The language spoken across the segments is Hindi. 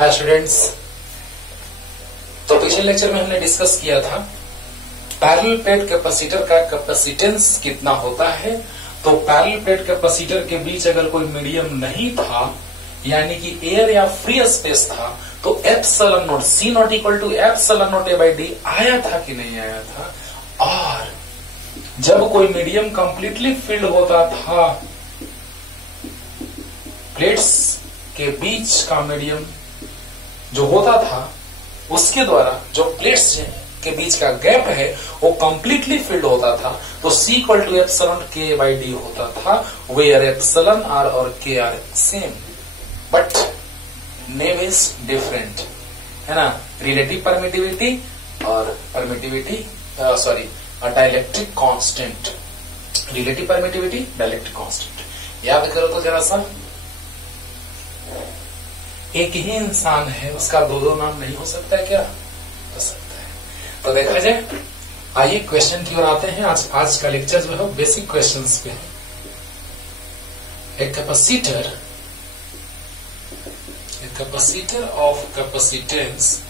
हाय स्टूडेंट्स, तो पिछले लेक्चर में हमने डिस्कस किया था पैरेलल प्लेट कैपेसिटर का कैपेसिटेंस कितना होता है। तो पैरेलल प्लेट कैपेसिटर के बीच अगर कोई मीडियम नहीं था, यानी कि एयर या फ्री स्पेस था, तो epsilon naught C not equal to epsilon not a by D आया था कि नहीं आया था। और जब कोई मीडियम कंप्लीटली फिल्ड होता था, प्लेट्स के बीच का मीडियम जो होता था उसके द्वारा जो प्लेट्स के बीच का गैप है वो कंप्लीटली फिल्ड होता था, तो C equal to epsilon K by D where था, वेयर एप्सिलॉन आर और K R same but name is different, है ना। रिलेटिव परमिटिविटी और permittivity dielectric constant, relative permittivity dielectric constant याद करो तो जरा सा। एक ही इंसान है, उसका दो नाम नहीं हो सकता है क्या? हो सकता है। तो देखा जाए, आइए क्वेश्चन की ओर आते हैं। आज का लेक्चर जो है बेसिक क्वेश्चंस पे है। A capacitor of capacitance,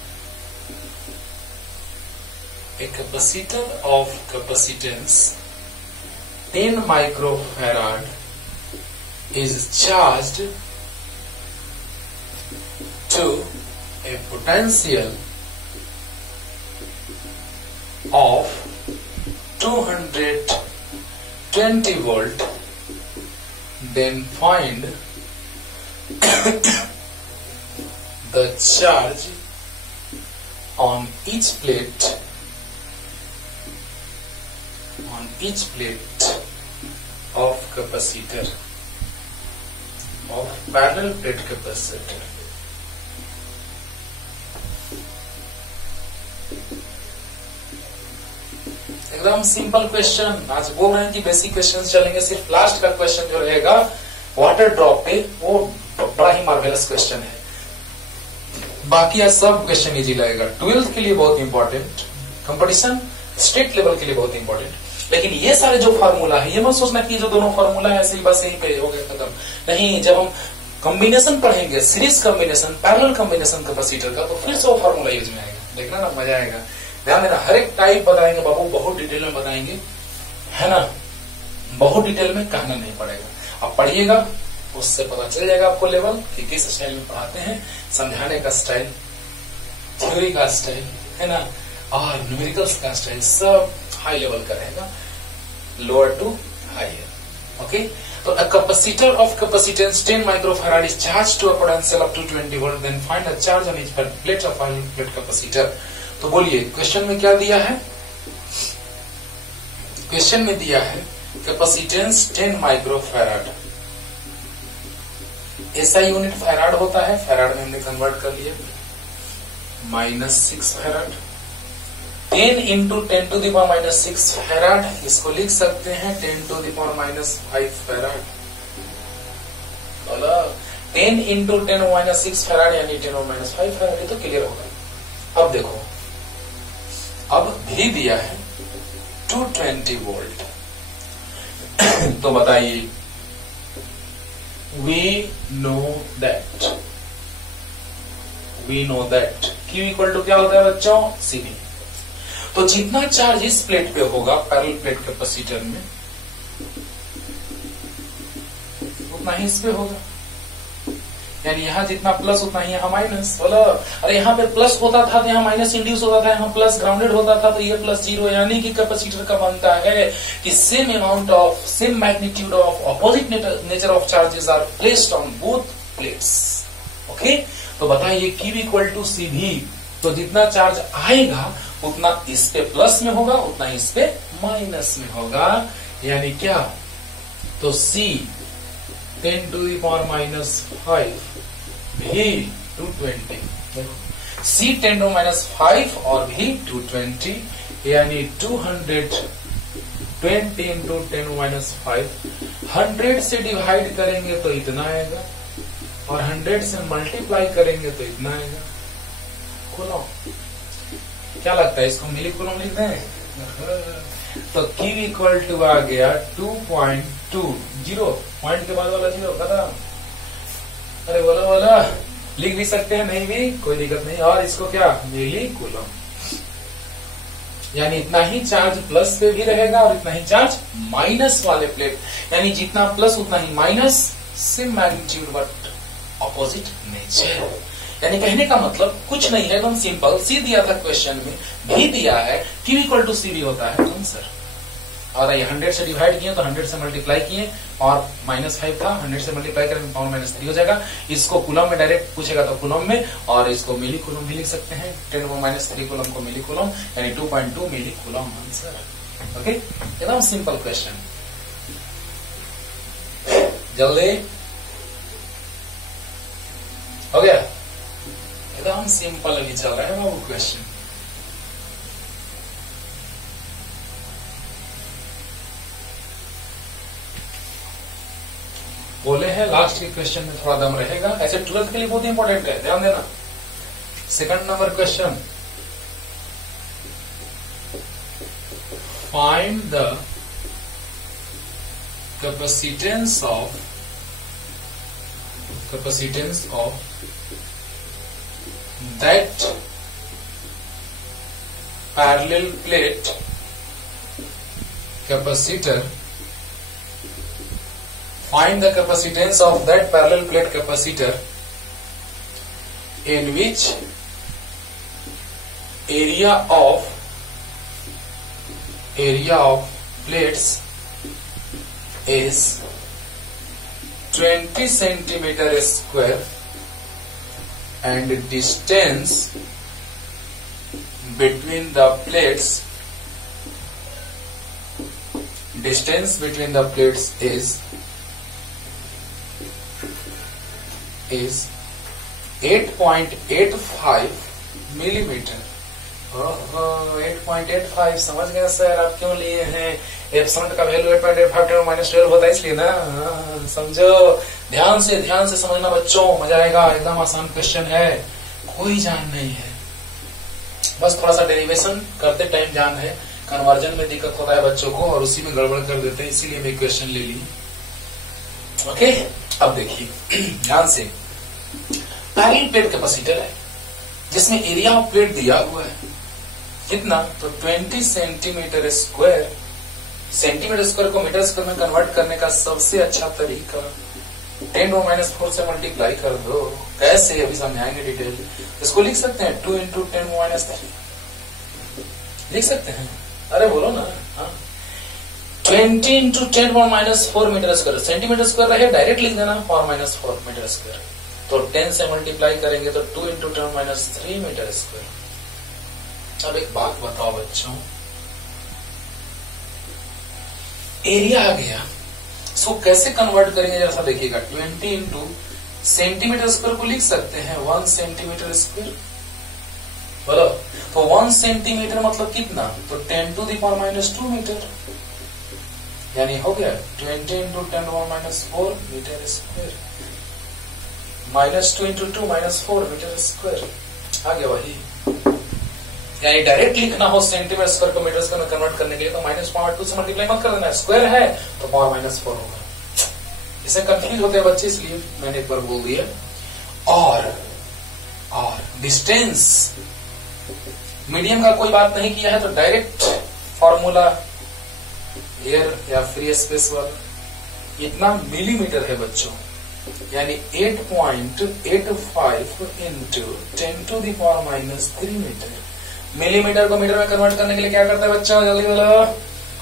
a capacitor of capacitance 10 microfarad is charged to a potential of 220 volt. Then find the charge on each plate of capacitor, of parallel plate capacitor. एकदम सिंपल क्वेश्चन। आज बोल रहे हैं कि बेसिक क्वेश्चन चलेंगे, सिर्फ लास्ट का क्वेश्चन जो रहेगा वाटर ड्रॉप पे, वो बड़ा ही मार्वेलस क्वेश्चन है। बाकी आज सब क्वेश्चन इजी लगेगा। 12th के लिए बहुत इंपॉर्टेंट, कंपटीशन स्टेट लेवल के लिए बहुत इंपॉर्टेंट। लेकिन ये सारे जो फार्मूला है, ये मत सोचना कि जो दोनों फार्मूला है ऐसे ही बस यहीं पे हो गया खत्म। नहीं, जब हम कॉम्बिनेशन पढ़ेंगे, series combination, parallel combination capacitor का, तो फिर से वो फार्मूला यूज में आएगा। देखना ना, मजा आएगा। ध्यान देना, हर एक टाइप बताएंगे बाबू, बहुत डिटेल में बताएंगे, है ना। बहुत डिटेल में कहना नहीं पड़ेगा, आप पढ़िएगा, उससे पता चल जाएगा आपको लेवल कि किस स्टाइल में पढ़ाते हैं, समझाने का स्टाइल, थ्योरी का स्टाइल, है ना, और न्यूमेरिकल्स का स्टाइल, सब हाई लेवल का रहेगा, लोअर टू हायर। ओके, तो a capacitor of capacitance 10 microfarad is charged to a potential of 220 volt. Then find a charge on each plate of parallel plate capacitor. तो बोलिए क्वेश्चन में क्या दिया है? क्वेश्चन में दिया है कैपेसिटेंस 10 माइक्रोफैराड। ऐसा यूनिट फैराड होता है, फैराड में हमने कन्वर्ट कर लिया, -6 farad. 10 into 10 to the power -6 farad, इसको लिख सकते हैं 10 to the power -5 farad. 10 into 10 -6 farad यानी 10 -5 फैराड। ये तो क्लियर होगा। अब देखो, अब भी दिया है 220 वोल्ट। तो बताइए, we know that Q equal to क्या होता है बच्चों? CV। तो जितना चार्ज इस प्लेट पे होगा पैरेलल प्लेट कैपेसिटर में, उतना ही इस पे होगा। यानी यहाँ जितना प्लस उतना ही यहाँ माइनस। बोला, अरे यहाँ पे प्लस होता था तो यहाँ माइनस इंड्यूस होता था, यहाँ प्लस ग्राउंडेड होता था तो ये प्लस 0। यानी कि कैपेसिटर का बनता है कि same amount of, same magnitude of, opposite nature of charges are placed on both plates. Okay, तो बताइए Q इक्वल टू CV। तो जितना चार्ज आएगा उतना इस पे प्लस में होगा, उतना इस पे माइनस में होगा। यानी क्या? तो C 10 टू द पावर -5 भी 220, C 10 टू -5 और भी 220, यानी 220 इंटू 10 -5। 100 से डिवाइड करेंगे तो इतना आएगा, और 100 से मल्टीप्लाई करेंगे तो इतना आएगा। खोलो, क्या लगता है इसको मिली कॉलम लिख दें? तो Q इक्वल टू आ गया 2.20, पॉइंट के बाद वाला 0 खत्म। अरे बोला लिख भी सकते हैं, नहीं भी कोई दिक्कत नहीं। और इसको क्या, मिली कूलम, यानी इतना ही चार्ज प्लस पे भी रहेगा और इतना ही चार्ज माइनस वाले प्लेट, यानी जितना प्लस उतना ही minus, same magnitude but opposite nature. यानी कहने का मतलब कुछ नहीं है, एकदम सिंपल। सी दिया था क्वेश्चन में, भी दिया है Q equal to C V होता है आंसर। और ये 100 से डिवाइड किए तो 100 से मल्टीप्लाई किए और -5 था, 100 से मल्टीप्लाई करेंगे पावर -3 हो जाएगा। इसको कूलम में डायरेक्ट पूछेगा तो कूलम में, और इसको मिली कूलम भी लिख सकते हैं। 10⁻³ कूलम को मिली कूलम, यानी 2.2 मिली कूलम आंसर। ओके, एकदम सिंपल क्वेश्चन। जल्दी हो गया, एकदम सिंपल अभी चल रहा है बाबू क्वेश्चन। बोले हैं लास्ट के क्वेश्चन में थोड़ा दम रहेगा, ऐसे 12th के लिए बहुत इंपॉर्टेंट है, ध्यान देना। Second number question, find the capacitance of that parallel plate capacitor, find the capacitance of that parallel plate capacitor in which area of plates is 20 centimeter square and distance between the plates is 8.85 millimetre. 8.85 समझ गए सर, आप क्यों लिए हैं? एप्सिलॉन का वैल्यू 8.85 -12 होता है इसलिए ना। समझो, ध्यान से समझना बच्चों, मजा आएगा। एकदम आसान क्वेश्चन है, कोई जान नहीं है, बस थोड़ा सा डेरिवेशन करते टाइम जान है। कन्वर्जन में दिक्कत होता है बच्चों को और उसी में गड़बड़ कर देते हैं, इसीलिए मैं क्वेश्चन ले ली। ओके, अब देखिए ध्यान से, पैरेलल प्लेट कैपेसिटर है जिसमें एरिया ऑफ प्लेट दिया हुआ है कितना, तो 20 सेंटीमीटर स्क्वायर। सेंटीमीटर स्क्वायर को मीटर स्क्वायर में कन्वर्ट करने का सबसे अच्छा तरीका 10⁻⁴ से मल्टीप्लाई कर दो। कैसे, अभी समझाएंगे डिटेल। इसको लिख सकते हैं 2 × 10⁻³ लिख सकते हैं। अरे बोलो ना, हाँ 20 × 10⁻⁴ मीटर स्क्वायर। सेंटीमीटर स्क्वायर रहे डायरेक्ट लिख देना, (4⁻⁴ मीटर स्क्वायर। तो 10 से मल्टीप्लाई करेंगे तो 2 × 10⁻³ मीटर स्क्वायर। अब एक बात बताओ बच्चों, एरिया आ गया, इसको कैसे कन्वर्ट करेंगे जरा देखिएगा। 20 × सेंटीमीटर स्क्वायर को लिख सकते हैं 1 सेंटीमीटर स्क्वायर। बोलो, तो 1 सेंटीमीटर मतलब कितना, तो 10⁻² मीटर, यानी हो गया 20 × 10⁻⁴ मीटर स्क्वायर, -2 × 2 -4 मीटर स्क्वायर। आ गया वही, यानी डायरेक्ट लिखना हो सेंटीमीटर स्क्वायर को मीटर स्क्वायर में कन्वर्ट करने के लिए तो -2 से मल्टीप्लाई मत कर देना, स्क्वायर है तो (4⁻⁴ होगा। इसे कंफ्यूज होते हैं बच्चे, इसलिए मैंने एक बार बोल दिया। और डिस्टेंस मीडियम का कोई बात नहीं किया है तो डायरेक्ट फॉर्मूला एयर या फ्री स्पेस वाला, इतना मिलीमीटर है बच्चों, यानी 8.85 × 10⁻³ मीटर। मिलीमीटर को मीटर में कन्वर्ट करने के लिए क्या करता है बच्चों, जल्दी बोलो।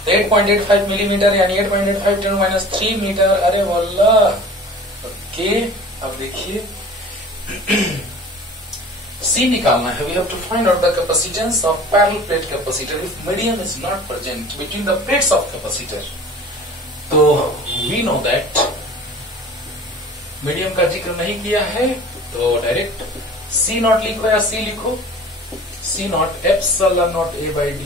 8.85 मिलीमीटर यानी 8.85 × 10⁻³ मीटर। अरे बोला, ओके। अब देखिए C निकालना है। We have to find out the capacitance of parallel plate capacitor if medium is not present between the plates of capacitor. तो we know that मीडियम का जिक्र नहीं किया है तो डायरेक्ट C0 लिखो या C लिखो, C0 ε0A/d।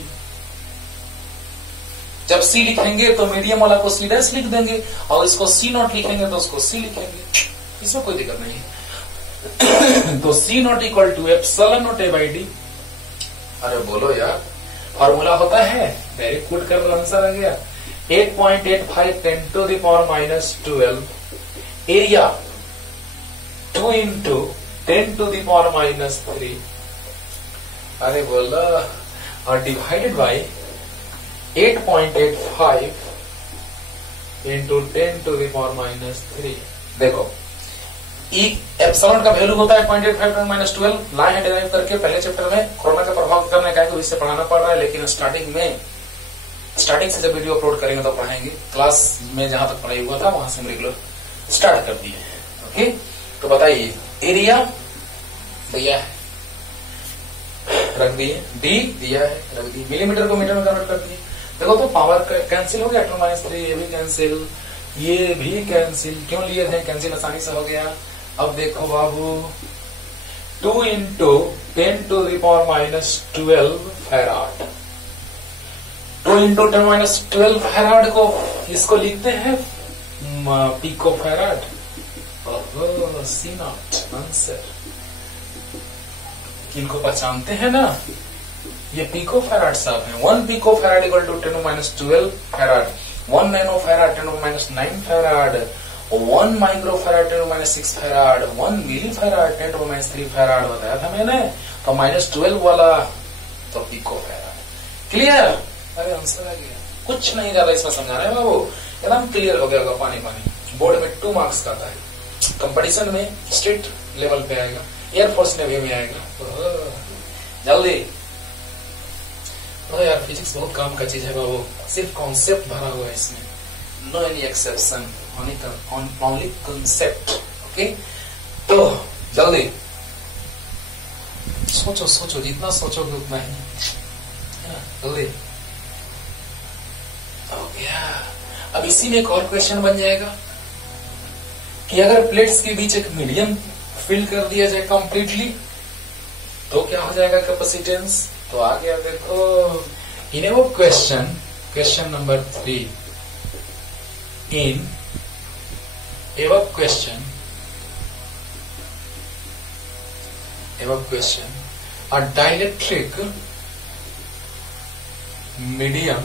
जब C लिखेंगे तो मीडियम वाला को C' लिख देंगे और इसको C0 लिखेंगे तो उसको C लिखेंगे, इसमें कोई दिक्कत नहीं है। तो C0 = ε0A/d। अरे बोलो यार, फॉर्मूला होता है, डायरेक्ट पुट कर दो, आंसर आ गया 8.85 × 10⁻12। एरिया 2 × 10⁻⁻3, अरे बोला, और डिवाइडेड बाई 8.85 इंटू 10⁻⁻3। देखो एप्सिलॉन का वैल्यू होता है 0.85 - 12, लाए हैं डिराइव करके पहले चैप्टर में। कोरोना का प्रभाव करने का है तो इससे पढ़ाना पड़ रहा है, लेकिन स्टार्टिंग से जब वीडियो अपलोड करेंगे तो पढ़ाएंगे। क्लास में जहां तक पढ़ाई हुआ था वहां से हम रेगुलर स्टार्ट कर दिए। ओके, तो बताइए एरिया दिया है, रख दिए, डी दिया है, रख दिए, मिलीमीटर को मीटर में कन्वर्ट कर दिए। देखो तो पावर कैंसिल हो गया, 2-3, ये भी कैंसिल, ये भी कैंसिल, क्यों लिए थे, कैंसिल आसानी से हो गया। अब देखो बाबू, 2 × 10⁻⁻12 फैराड, 2 × 10⁻12 फैराड को इसको लिखते हैं पिको फैराड। C0 आंसर, इनको पहचानते हैं ना, ये पिको फैराड साहब है। 1 pico farad equal to 10⁻12 farad, 1 nano farad 10⁻9 farad, 1 micro farad 10⁻6 farad, 1 milli farad 10⁻3 farad बताया था मैंने। तो -12 वाला तो पिको फैराड। क्लियर? अरे आंसर आ गया, कुछ नहीं ज्यादा इसमें समझाना है बाबू, एकदम क्लियर हो गया होगा। पानी पानी बोर्ड में 2 मार्क्स का आता है, कंपटीशन में स्टेट लेवल पे आएगा, एयरफोर्स नेवी में आएगा। जल्दी तो यार, फिजिक्स बहुत काम का चीज है बाबू, सिर्फ कॉन्सेप्ट भरा हुआ है इसमें, no any exception, only concept. Okay, तो जल्दी सोचो सोचो, जितना सोचोगे उतना ही। जल्दी हो गया। अब इसी में एक और क्वेश्चन बन जाएगा कि अगर प्लेट्स के बीच एक मीडियम फिल कर दिया जाए कंप्लीटली तो क्या हो जाएगा कैपेसिटेंस। तो आ गया, देखो इन वो क्वेश्चन नंबर 3, इन एवं question a dielectric medium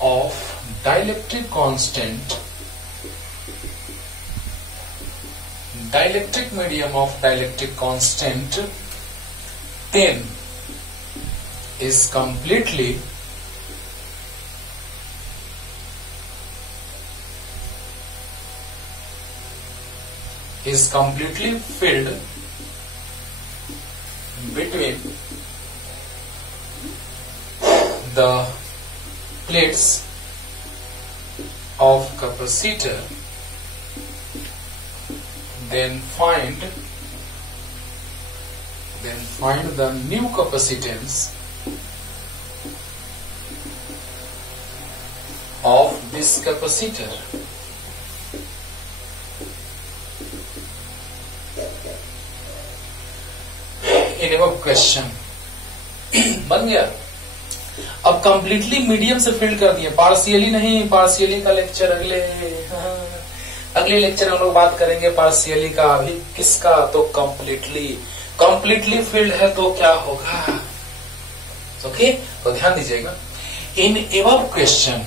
of dielectric constant, dielectric medium of dielectric constant 10 is completely filled between the plates of capacitor, then find the new capacitance of this capacitor. Question बन गया। अब कंप्लीटली मीडियम से फिल कर दिए, पार्शियली नहीं, पार्शियली का लेक्चर अगले लेक्चर में लोग बात करेंगे पार्शियली का। अभी किसका, तो कंप्लीटली फिल्ड है तो क्या होगा। ओके, तो ध्यान दीजिएगा। In above question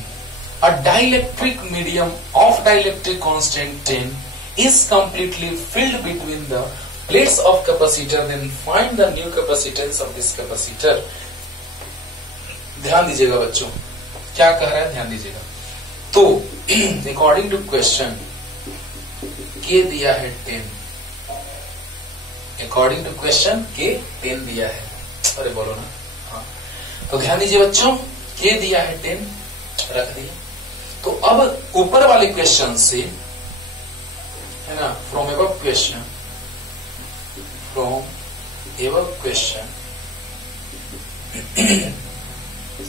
a dielectric medium of dielectric constant 10 is completely filled between the plates of capacitor, then find the new capacitance of this capacitor. ध्यान दीजिएगा बच्चों, क्या कह रहा है, ध्यान दीजिएगा। तो अकॉर्डिंग टू क्वेश्चन के दिया है 10, अकॉर्डिंग टू क्वेश्चन के 10 दिया है, अरे बोलो ना, हाँ। तो ध्यान दीजिए बच्चों, के दिया है 10, रख दिए। तो अब ऊपर वाले क्वेश्चन से है ना, फ्रॉम एबव क्वेश्चन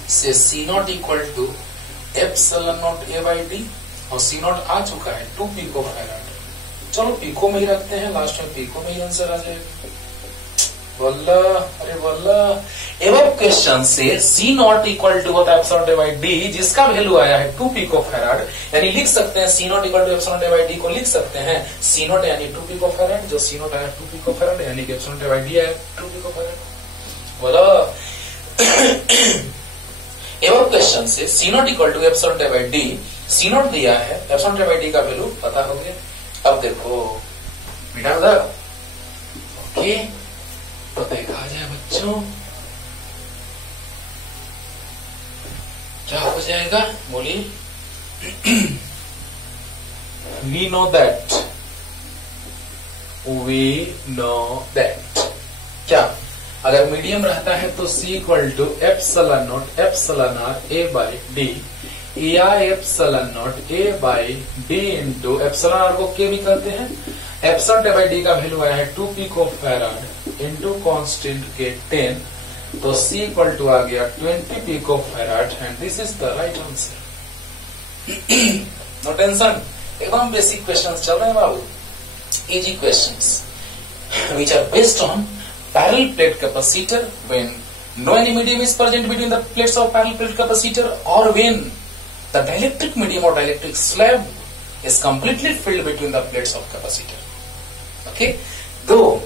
से C0 इक्वल टू ε0 A/D, और C0 आ चुका है 2 पिको फैराड। चलो पिको में ही रखते हैं, लास्ट में पिको में ही आंसर आ जाएगा। वल्ला, अरे वल्ला। एवं क्वेश्चन से C0 इक्वल टू होता है एप्सिलॉन बाई डी, जिसका वैल्यू आया है 2 पिको फैराड, यानी लिख सकते हैं C0 equal to epsilon by D को लिख सकते हैं C0 यानी 2 पिको फैराड, जो C0 आया 2 पिको फैराड, यानी कि एप्सिलॉन बाई डी आया 2 पिको फैराड। बोलो। एवं क्वेश्चन से C0 equal to epsilon by D, C0 दिया है, एप्सिलॉन बाई डी का वैल्यू पता हो गया। अब देखो मिटा दो। ओके, तो देखा जाए बच्चों क्या हो जाएगा, बोलिए। वी नो दैट क्या, अगर मीडियम रहता है तो C equal to epsilon not epsilon r a by d, या epsilon not a by D into epsilon r को के भी कहते हैं। एप्सिलॉन टे बाई डी का वैल्यू आया है 2 पिकोफैराड इंटू कांस्टेंट के 10, तो C इक्वल टू आ गया 20 picofarad and this is the right answer. No tension, एकदम बेसिक क्वेश्चंस चल रहे हैं बाबू, easy questions which are based on parallel plate capacitor when no any medium is present between the plates of parallel plate capacitor, or when the dielectric medium or dielectric slab is completely filled between the plates of capacitor. Okay, तो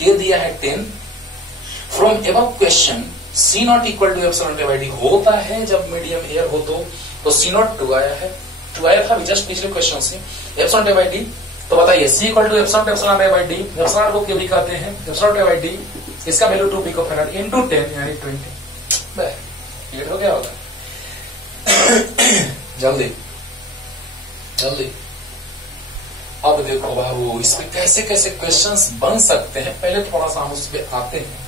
ये दिया है 10 from above question C not equal to epsilon टे बाई डी होता है जब मीडियम एयर हो तो C नॉट 2 आया है, 2 आया था जस्ट पिछले क्वेश्चन से। एप्सिलॉन टे बाई डी तो बताइए C इक्वल टू एप्सिलॉन टे बाई डी, एप्सिलॉन को क्या भी कहते हैं एप्सिलॉन टे बाई डी, इसका वैल्यू 2 पिकोफैराड इनटू 10 यानी 20। क्लियर हो गया होगा। जल्दी जल्दी अब देखो बाबू इसमें कैसे कैसे क्वेश्चंस बन सकते हैं, पहले थोड़ा सा हम उस पर आते हैं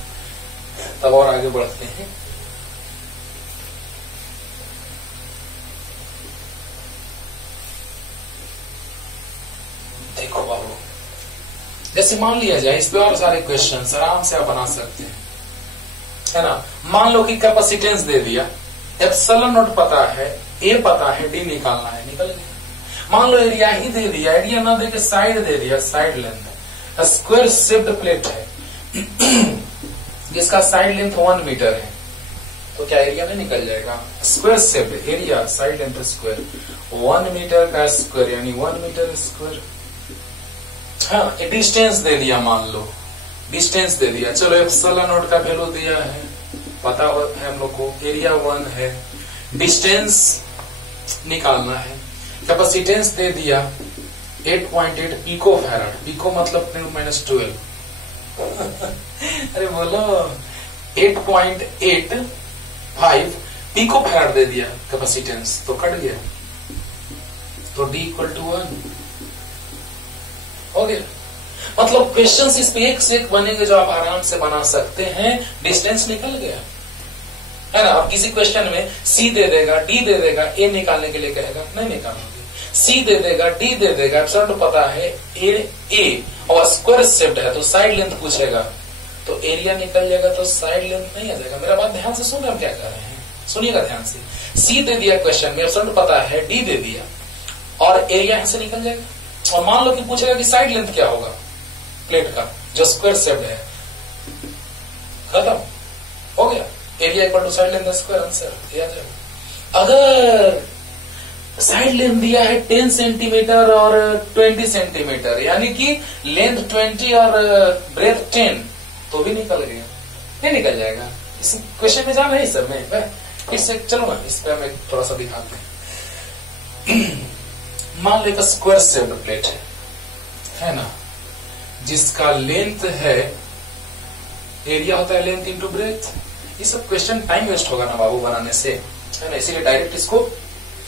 तब और आगे बढ़ते हैं। देखो बाबू जैसे मान लिया जाए इस पे और सारे क्वेश्चंस आराम से आप बना सकते हैं, है ना। मान लो कि कैपेसिटेंस दे दिया, एप्सिलॉन नॉट पता है, ए पता है, डी निकालना है, निकल गया। मान लो एरिया ही दे दिया, एरिया ना दे के साइड दे दिया, side length, square shaped plate है जिसका साइड लेंथ 1 मीटर है, तो क्या एरिया नहीं निकल जाएगा। Square shaped area side length square 1 metre का स्क्वायर यानी 1 मीटर स्क्वायर। हाँ, डिस्टेंस दे दिया, मान लो डिस्टेंस दे दिया, चलो एप्सिलॉन नॉट का वैल्यू दिया है, पता है हम लोग को, एरिया 1 है, डिस्टेंस निकालना है, कैपेसिटेंस दे दिया 8.8 पिकोफैराड, पिको मतलब 10-12 अरे बोलो 8.85 पिकोफैराड दे दिया कैपेसिटेंस, तो कट गया, तो D इक्वल टू 1 हो गया। मतलब क्वेश्चंस इस पे एक से एक बनेंगे जो आप आराम से बना सकते हैं। डिस्टेंस निकल गया है ना। अब किसी क्वेश्चन में C दे देगा, D दे देगा, A निकालने के लिए कहेगा, नहीं निकालोगे। C दे देगा, D दे देगा, एप्सिलॉन पता है, A और स्क्वायर शेप्ड है तो साइड लेंथ पूछेगा, तो एरिया निकल जाएगा, तो साइड लेंथ नहीं आ जाएगा। मेरा बात ध्यान से सुन, हम क्या कर रहे हैं, सुनिएगा ध्यान से। C दे दिया क्वेश्चन में, एप्सिलॉन पता है, D दे दिया और एरिया यहां से निकल जाएगा। और मान लो कि पूछेगा कि साइड लेंथ क्या होगा प्लेट का जो स्क्वायर शेप्ड है, खत्म हो गया, area equal to side length square, answer ये आ जाएगा। अगर साइड लेंथ दिया है 10 सेंटीमीटर और 20 सेंटीमीटर यानी कि लेंथ 20 और ब्रेथ 10, तो भी निकल गया, नहीं निकल जाएगा। इस क्वेश्चन में जाना है इस सब में, इससे चलो ना इस पे हमें थोड़ा सा दिखाते हैं। मान लो एक स्क्वायर शेप्ड प्लेट है ना, जिसका लेंथ है, एरिया होता है लेंथ इंटू ब्रेथ। ये सब क्वेश्चन टाइम वेस्ट होगा ना बाबू बनाने से, है ना, इसीलिए डायरेक्ट इसको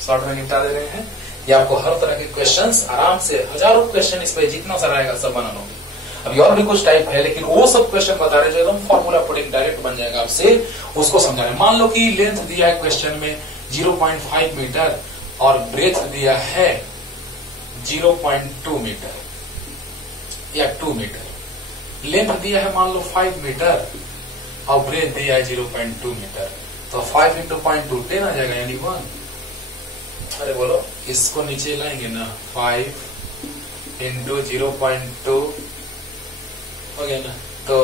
शॉर्ट में निपटा दे रहे हैं। ये आपको हर तरह के क्वेश्चंस आराम से, हजारों क्वेश्चन इस पे जितना सारा आएगा सब बना लोगे। अभी और भी कुछ टाइप है लेकिन वो सब क्वेश्चन बता रहे जो एकदम फॉर्मूला पुटिंग डायरेक्ट बन जाएगा आपसे, उसको समझा रहे। मान लो कि लेंथ दिया है क्वेश्चन में 0.5 मीटर और ब्रेथ दिया है 0.2 मीटर या 2 मीटर, लेंथ दिया है मान लो 5 मीटर और ब्रेथ दिया है 0.2 मीटर, तो 5 इंटू 0.2 10 आ जाएगा यानी 1। अरे बोलो इसको नीचे लाएंगे ना, 5 इंटू 0.2 हो गया ना, तो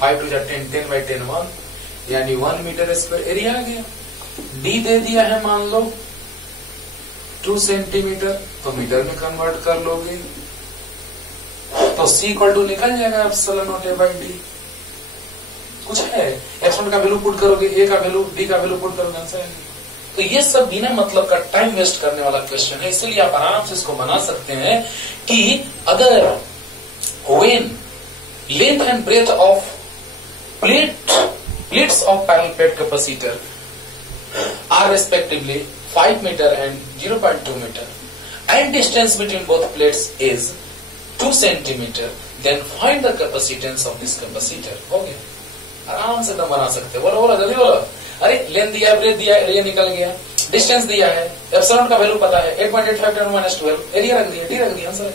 5 टू 10, 10 बाई 10 1 यानी 1 मीटर स्क्वायर एरिया आ गया। डी दे दिया है मान लो 2 सेंटीमीटर, तो मीटर में कन्वर्ट कर लोगे, तो C इक्वल टू निकल जाएगा epsilon not A by D. कुछ है, एप्सिलॉन का वैल्यू पुट करोगे, A का वैल्यू, D का वैल्यू पुट करोगे, आंसर तो ये सब बिना मतलब का टाइम वेस्ट करने वाला क्वेश्चन है, इसलिए आप आराम से इसको बना सकते हैं कि अगर when length and breadth of plates of parallel plate capacitor are respectively 5 metre and 0.2 metre and distance between both plates is 2 centimeter, then find the capacitance of this capacitor. हो गया, आराम से तुम बना सकते हो। बोलो बोलो जल्दी बोलो। अरे लेंथ दिया है, ब्रेथ दिया है, एरिया निकल गया, डिस्टेंस दिया है, एप्सिलॉन का वैल्यू पता है 8.85 10 - 12, एरिया रख दिया, डी रख दिया, आंसर है।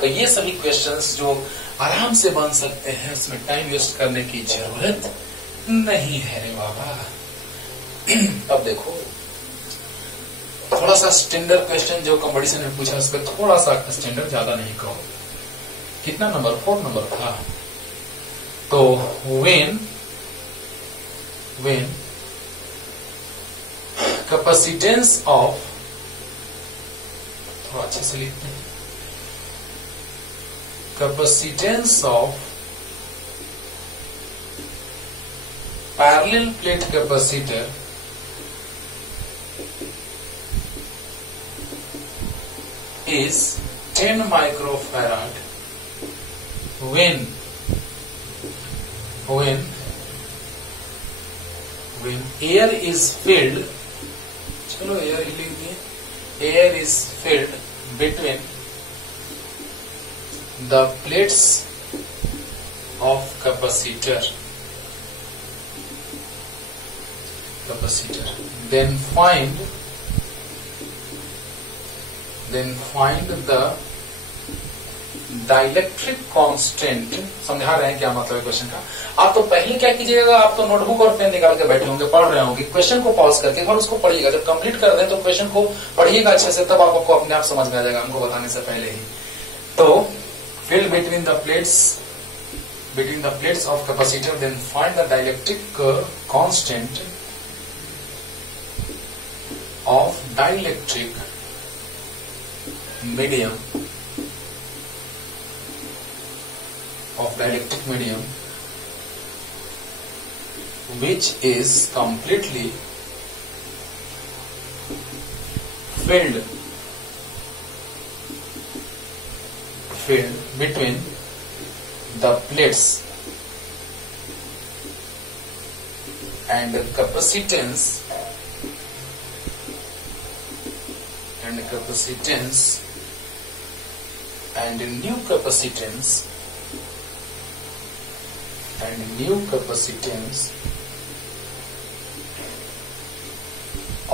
तो ये सभी क्वेश्चंस जो आराम से बन सकते हैं, उसमें टाइम वेस्ट करने की जरूरत नहीं है रे बाबा। अब देखो थोड़ा सा स्टैंडर्ड क्वेश्चन जो कंपटीशन में पूछा, उस पर थोड़ा सा स्टैंडर्ड, ज्यादा नहीं कहो। कितना नंबर, 4 नंबर था। तो व्हेन कैपेसिटेंस ऑफ, थोड़ा अच्छे से लिखते हैं, capacitance of parallel plate capacitor is 10 microfarad when air is filled, चलो air लिख दिए, air is filled between the plates of capacitor, then find the dielectric constant. समझा रहे हैं क्या मतलब है क्वेश्चन का? आप तो पहले क्या कीजिएगा, आप तो नोटबुक और पेन निकाल के बैठे होंगे, पढ़ रहे होंगे, क्वेश्चन को पॉज करके और उसको पढ़िएगा। जब कंप्लीट कर दें तो क्वेश्चन को पढ़िएगा अच्छे से, तब आपको अपने आप समझ में आ जाएगा, हमको बताने से पहले ही। तो fill between the plates of capacitor, then find the dielectric constant of dielectric medium which is completely filled between the plates and capacitance and new capacitance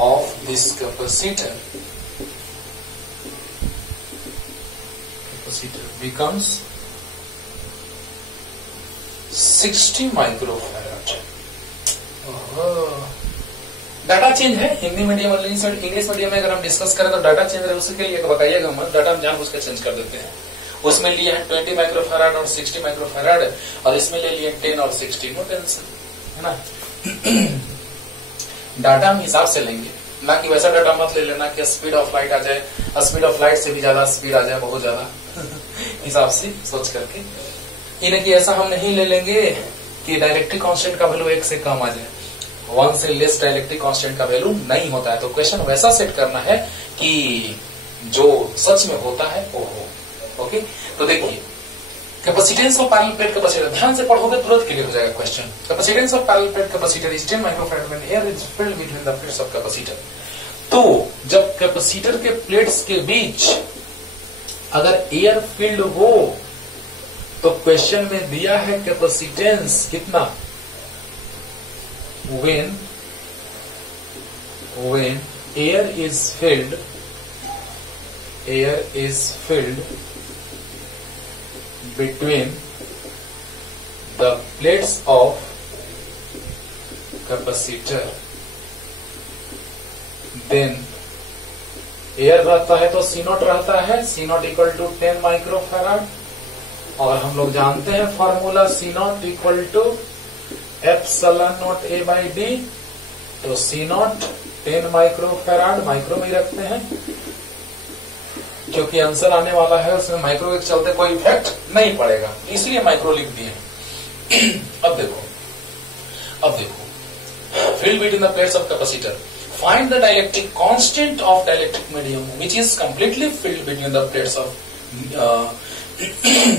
of this capacitor becomes 60 microfarad। Data change है हिंदी मीडियम और इंग्लिश मीडियम में अगर हम डिस्कस करें तो डाटा चेंज है, उसके लिए बताइएगा मत, डाटा हम जानबूझ के चेंज कर देते हैं। उसमें लिए हैं 20 माइक्रोफैराड और 60 माइक्रोफैराड, और इसमें ले लिए 10 और 60, नो टेंशन है ना। डाटा हम हिसाब से लेंगे, ना कि वैसा डाटा मत ले लेना कि स्पीड ऑफ लाइट आ जाए, स्पीड ऑफ लाइट से भी ज्यादा स्पीड आ जाए, बहुत ज्यादा हिसाब से सोच करके। इन्हें कि ऐसा हम नहीं ले लेंगे कि डायरेक्ट्रिक कांस्टेंट का वैल्यू 1 से कम आ जाए, 1 से लेस डायलेक्ट्रिक कांस्टेंट का वैल्यू नहीं होता है। तो क्वेश्चन वैसा सेट करना है कि जो सच में होता है वो हो। ओके, तो देखिए capacitance of parallel plate capacitor, ध्यान से पढ़ोगे तुरंत क्लियर हो जाएगा question. Capacitance of parallel plate capacitor is 10 microfarad when air is filled between the plates of capacitor. तो जब कैपेसिटर के प्लेट्स के बीच अगर एयर फिल्ड हो तो क्वेश्चन में दिया है कैपेसिटेंस कितना, when air is filled between the plates of capacitor, then air रहता है तो C नॉट रहता है, C not equal to 10 microfarad, और हम लोग जानते हैं formula C not equal to epsilon not A by D. तो C नॉट 10 माइक्रोफैराड, माइक्रो में ही रखते हैं क्योंकि आंसर आने वाला है उसमें माइक्रो के चलते कोई इफेक्ट नहीं पड़ेगा, इसलिए माइक्रो लिख दिए। अब देखो field between the plates of capacitor, find the dielectric constant of dielectric medium which is completely filled between the plates of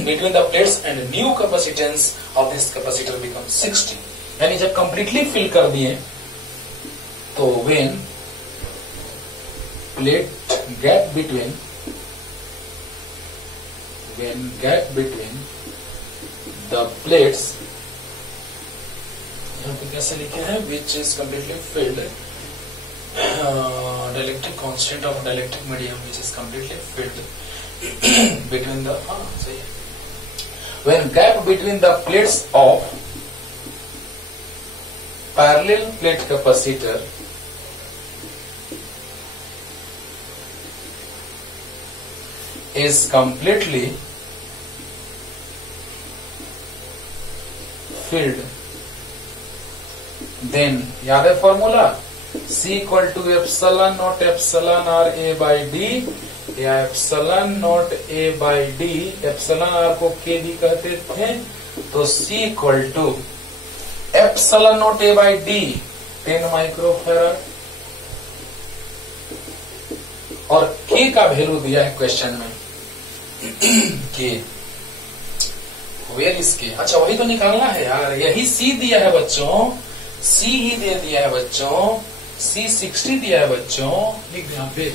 between the plates and new capacitance of this capacitor becomes 60. यानी जब completely fill कर दिए तो when gap between the plates, यहाँ पे कैसे लिखे हैं, which is completely filled, dielectric constant of dielectric medium which is completely filled between the when gap between the plates of parallel plate capacitor is completely filled, then याद है formula, C equal to epsilon not epsilon r a by d या epsilon not a by D, epsilon r को के भी कहते थे, तो C equal to epsilon not a by d 10 microfarad और के का वैल्यू दिया है क्वेश्चन में के वेयर इसके, अच्छा वही तो निकालना है यार, यही सी दिया है बच्चों, सी ही दे दिया है बच्चों, सी 60 दिया है बच्चों, लिख दे यहाँ पे,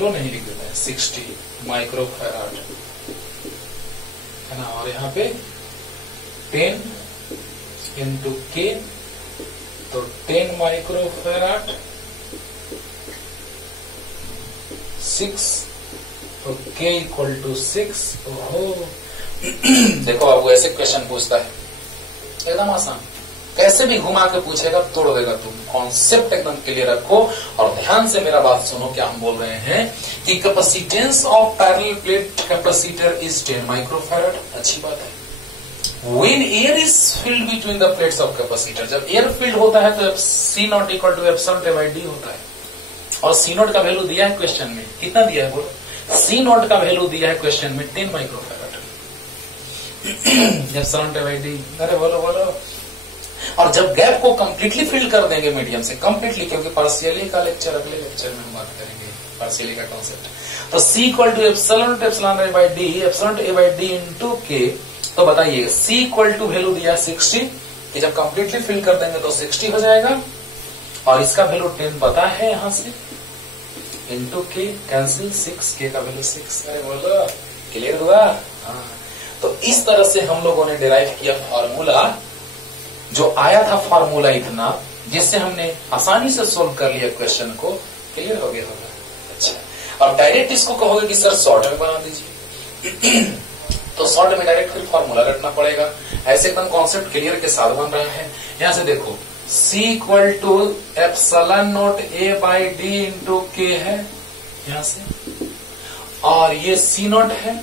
लो नहीं लिख देता है 60 माइक्रोफैराड है ना, और यहाँ पे 10 इंटू के, तो 10 माइक्रोफैराड 6, तो k इक्वल टू 6। ओहो देखो अब वो ऐसे क्वेश्चन पूछता है एकदम आसान, कैसे भी घुमा के पूछेगा तोड़ देगा, तुम कॉन्सेप्ट एकदम क्लियर रखो और ध्यान से मेरा बात सुनो, क्या हम बोल रहे हैं कि capacitance of parallel plate capacitor is 10 microfarad, अच्छी बात है। When air is filled between the plates of capacitor, जब एयर फिल्ड होता है तो C not equal to epsilon divide D होता है, और सी नॉट का वैल्यू दिया है क्वेश्चन में, कितना दिया है बोलो, सी नॉट का वैल्यू दिया है क्वेश्चन में 10 माइक्रोफैराड एप्सिलॉन डिवाइड डी, अरे बोलो बोलो। और जब गैप को कंप्लीटली फिल कर देंगे मीडियम से, कंप्लीटली, क्योंकि पार्शियली का लेक्चर अगले लेक्चर में हम बात करेंगे पार्शियली का कॉन्सेप्ट, तो C equal to epsilon A by D, epsilon A by D into K, तो बताइए सी इक्वल टू वैल्यू दिया 60, कि जब कंप्लीटली फिल कर देंगे तो 60 हो जाएगा, और इसका वैल्यू 10 पता है यहां से, इंटू के कैंसिल 6, के का वैल्यू 6, अरे बोलो क्लियर हुआ। हाँ, तो इस तरह से हम लोगों ने डिराइव किया फॉर्मूला, जो आया था फॉर्मूला इतना, जिससे हमने आसानी से सोल्व कर लिया क्वेश्चन को, क्लियर हो गया होगा। अच्छा, अब डायरेक्ट इसको कहोगे कि सर शॉर्ट में बना दीजिए तो शॉर्ट में डायरेक्ट फिर फॉर्मूला रखना पड़ेगा, ऐसे एकदम कॉन्सेप्ट क्लियर के साथ बन रहा है। यहां से देखो C equal to epsilon not a by D into K है यहां से, और ये C नॉट है,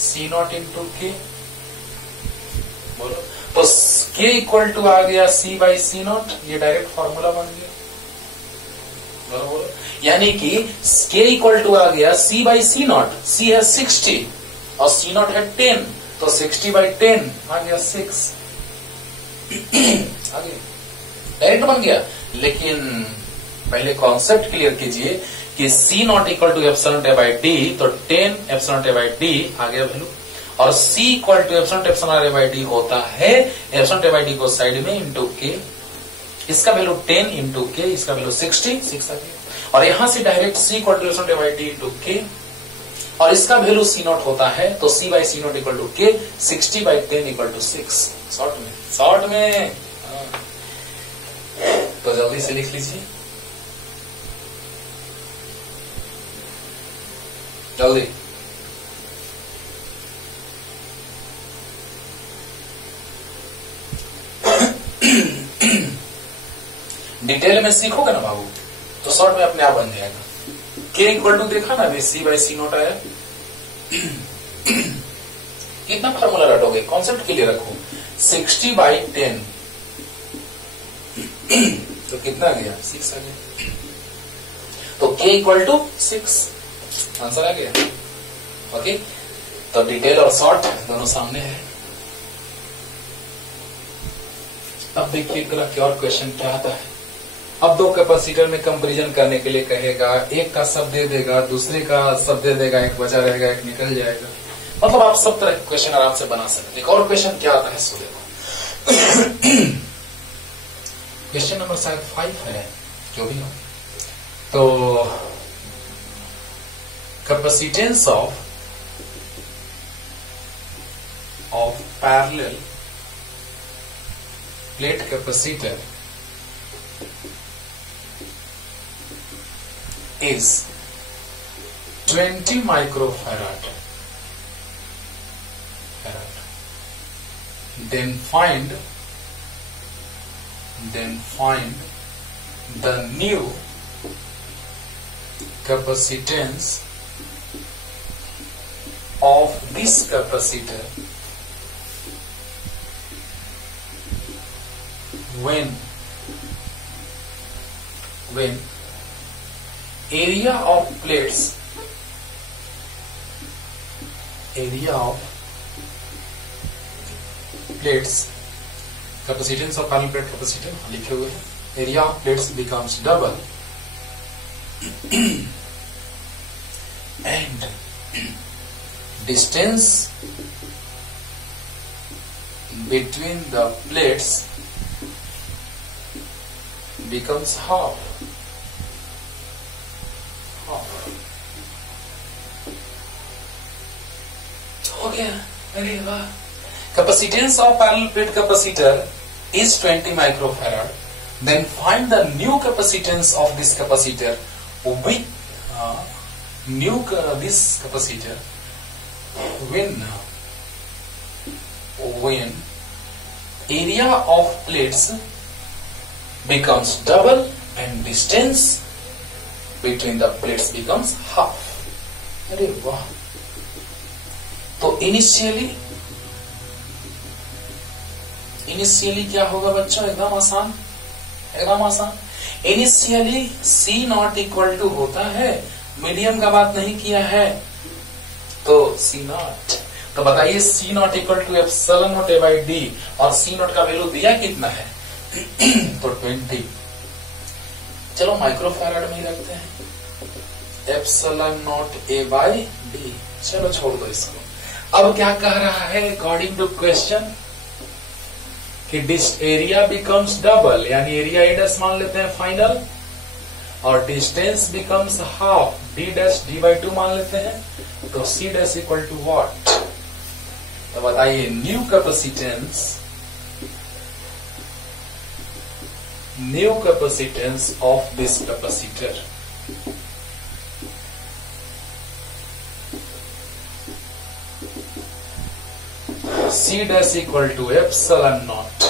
C नॉट इंटू के, बोलो तो K इक्वल टू आ गया C बाई C नॉट, ये डायरेक्ट फॉर्मूला बन गया, बोलो बोलो, यानी कि K इक्वल टू आ गया C by C not, C है 60 और C नॉट है 10, तो 60 बाई 10 आ गया 6, आगे डायरेक्ट बन गया। लेकिन पहले कॉन्सेप्ट क्लियर कीजिए कि C not equal to epsilon A by D, तो 10 एप्सिलॉन ए बाई डी आ गया वैल्यू, और C equal to epsilon A by D होता है एप्सिलॉन ए बाई डी को साइड में इंटू के, इसका वैल्यू 10 इंटू के, इसका वैल्यू 60 आ गया, और यहां से direct C equal to epsilon A by D into K, और इसका वैल्यू C नॉट होता है, तो C by C not equal to K, 60 by 10 equal to 6, short में तो जल्दी से लिख लीजिए, जल्दी। डिटेल में सीखोगे ना बाबू तो शॉर्ट में अपने आप बन जाएगा। के इक्वल टू देखा ना, C बाई C नॉट आया, कितना फॉर्मूला रटोगे, कॉन्सेप्ट क्लियर रखो, 60 बाई 10 तो कितना आ गया, 6 आ गया, तो K इक्वल टू 6, आंसर आ गया। ओके, तो डिटेल और शॉर्ट दोनों सामने है। अब देखिए जरा क्या और क्वेश्चन क्या आता है। अब दो कैपेसिटर में कंपैरिजन करने के लिए कहेगा, एक का सब दे देगा, दूसरे का सब दे देगा, एक बचा रहेगा, एक निकल जाएगा। मतलब आप सब तरह के क्वेश्चन आराम से बना सकते हैं। एक और क्वेश्चन क्या आता है सो देखो। क्वेश्चन नंबर शायद 5 है, जो भी हो। तो capacitance of parallel plate capacitor is 20 microfarad. Then find the new capacitance of this capacitor when area of plates capacitance of parallel plate capacitor लिखे हुए हैं। area of plates becomes double and distance between the plates becomes half. हो गया, अरे वाह। Capacitance of parallel plate capacitor is 20 microfarad. Then find the new capacitance of this capacitor with this capacitor when area of plates becomes double and distance between the plates becomes half. अरे वाह। तो इनिशियली क्या होगा बच्चों? एकदम आसान। Initially C not equal to होता है, मीडियम का बात नहीं किया है, तो C नॉट। तो बताइए C not equal to epsilon not A by D, और C नॉट का वैल्यू दिया कितना है? तो 20। चलो माइक्रोफैराड में ही रखते हैं, epsilon not A by D। चलो छोड़ दो इसको। अब क्या कह रहा है अकॉर्डिंग टू क्वेश्चन कि एरिया बिकम्स डबल, यानी एरिया ए डैश मान लेते हैं फाइनल, और distance becomes half, D dash D by 2 मान लेते हैं। तो C dash equal to what? तो बताइए new capacitance of this capacitor. C dash equal to epsilon naught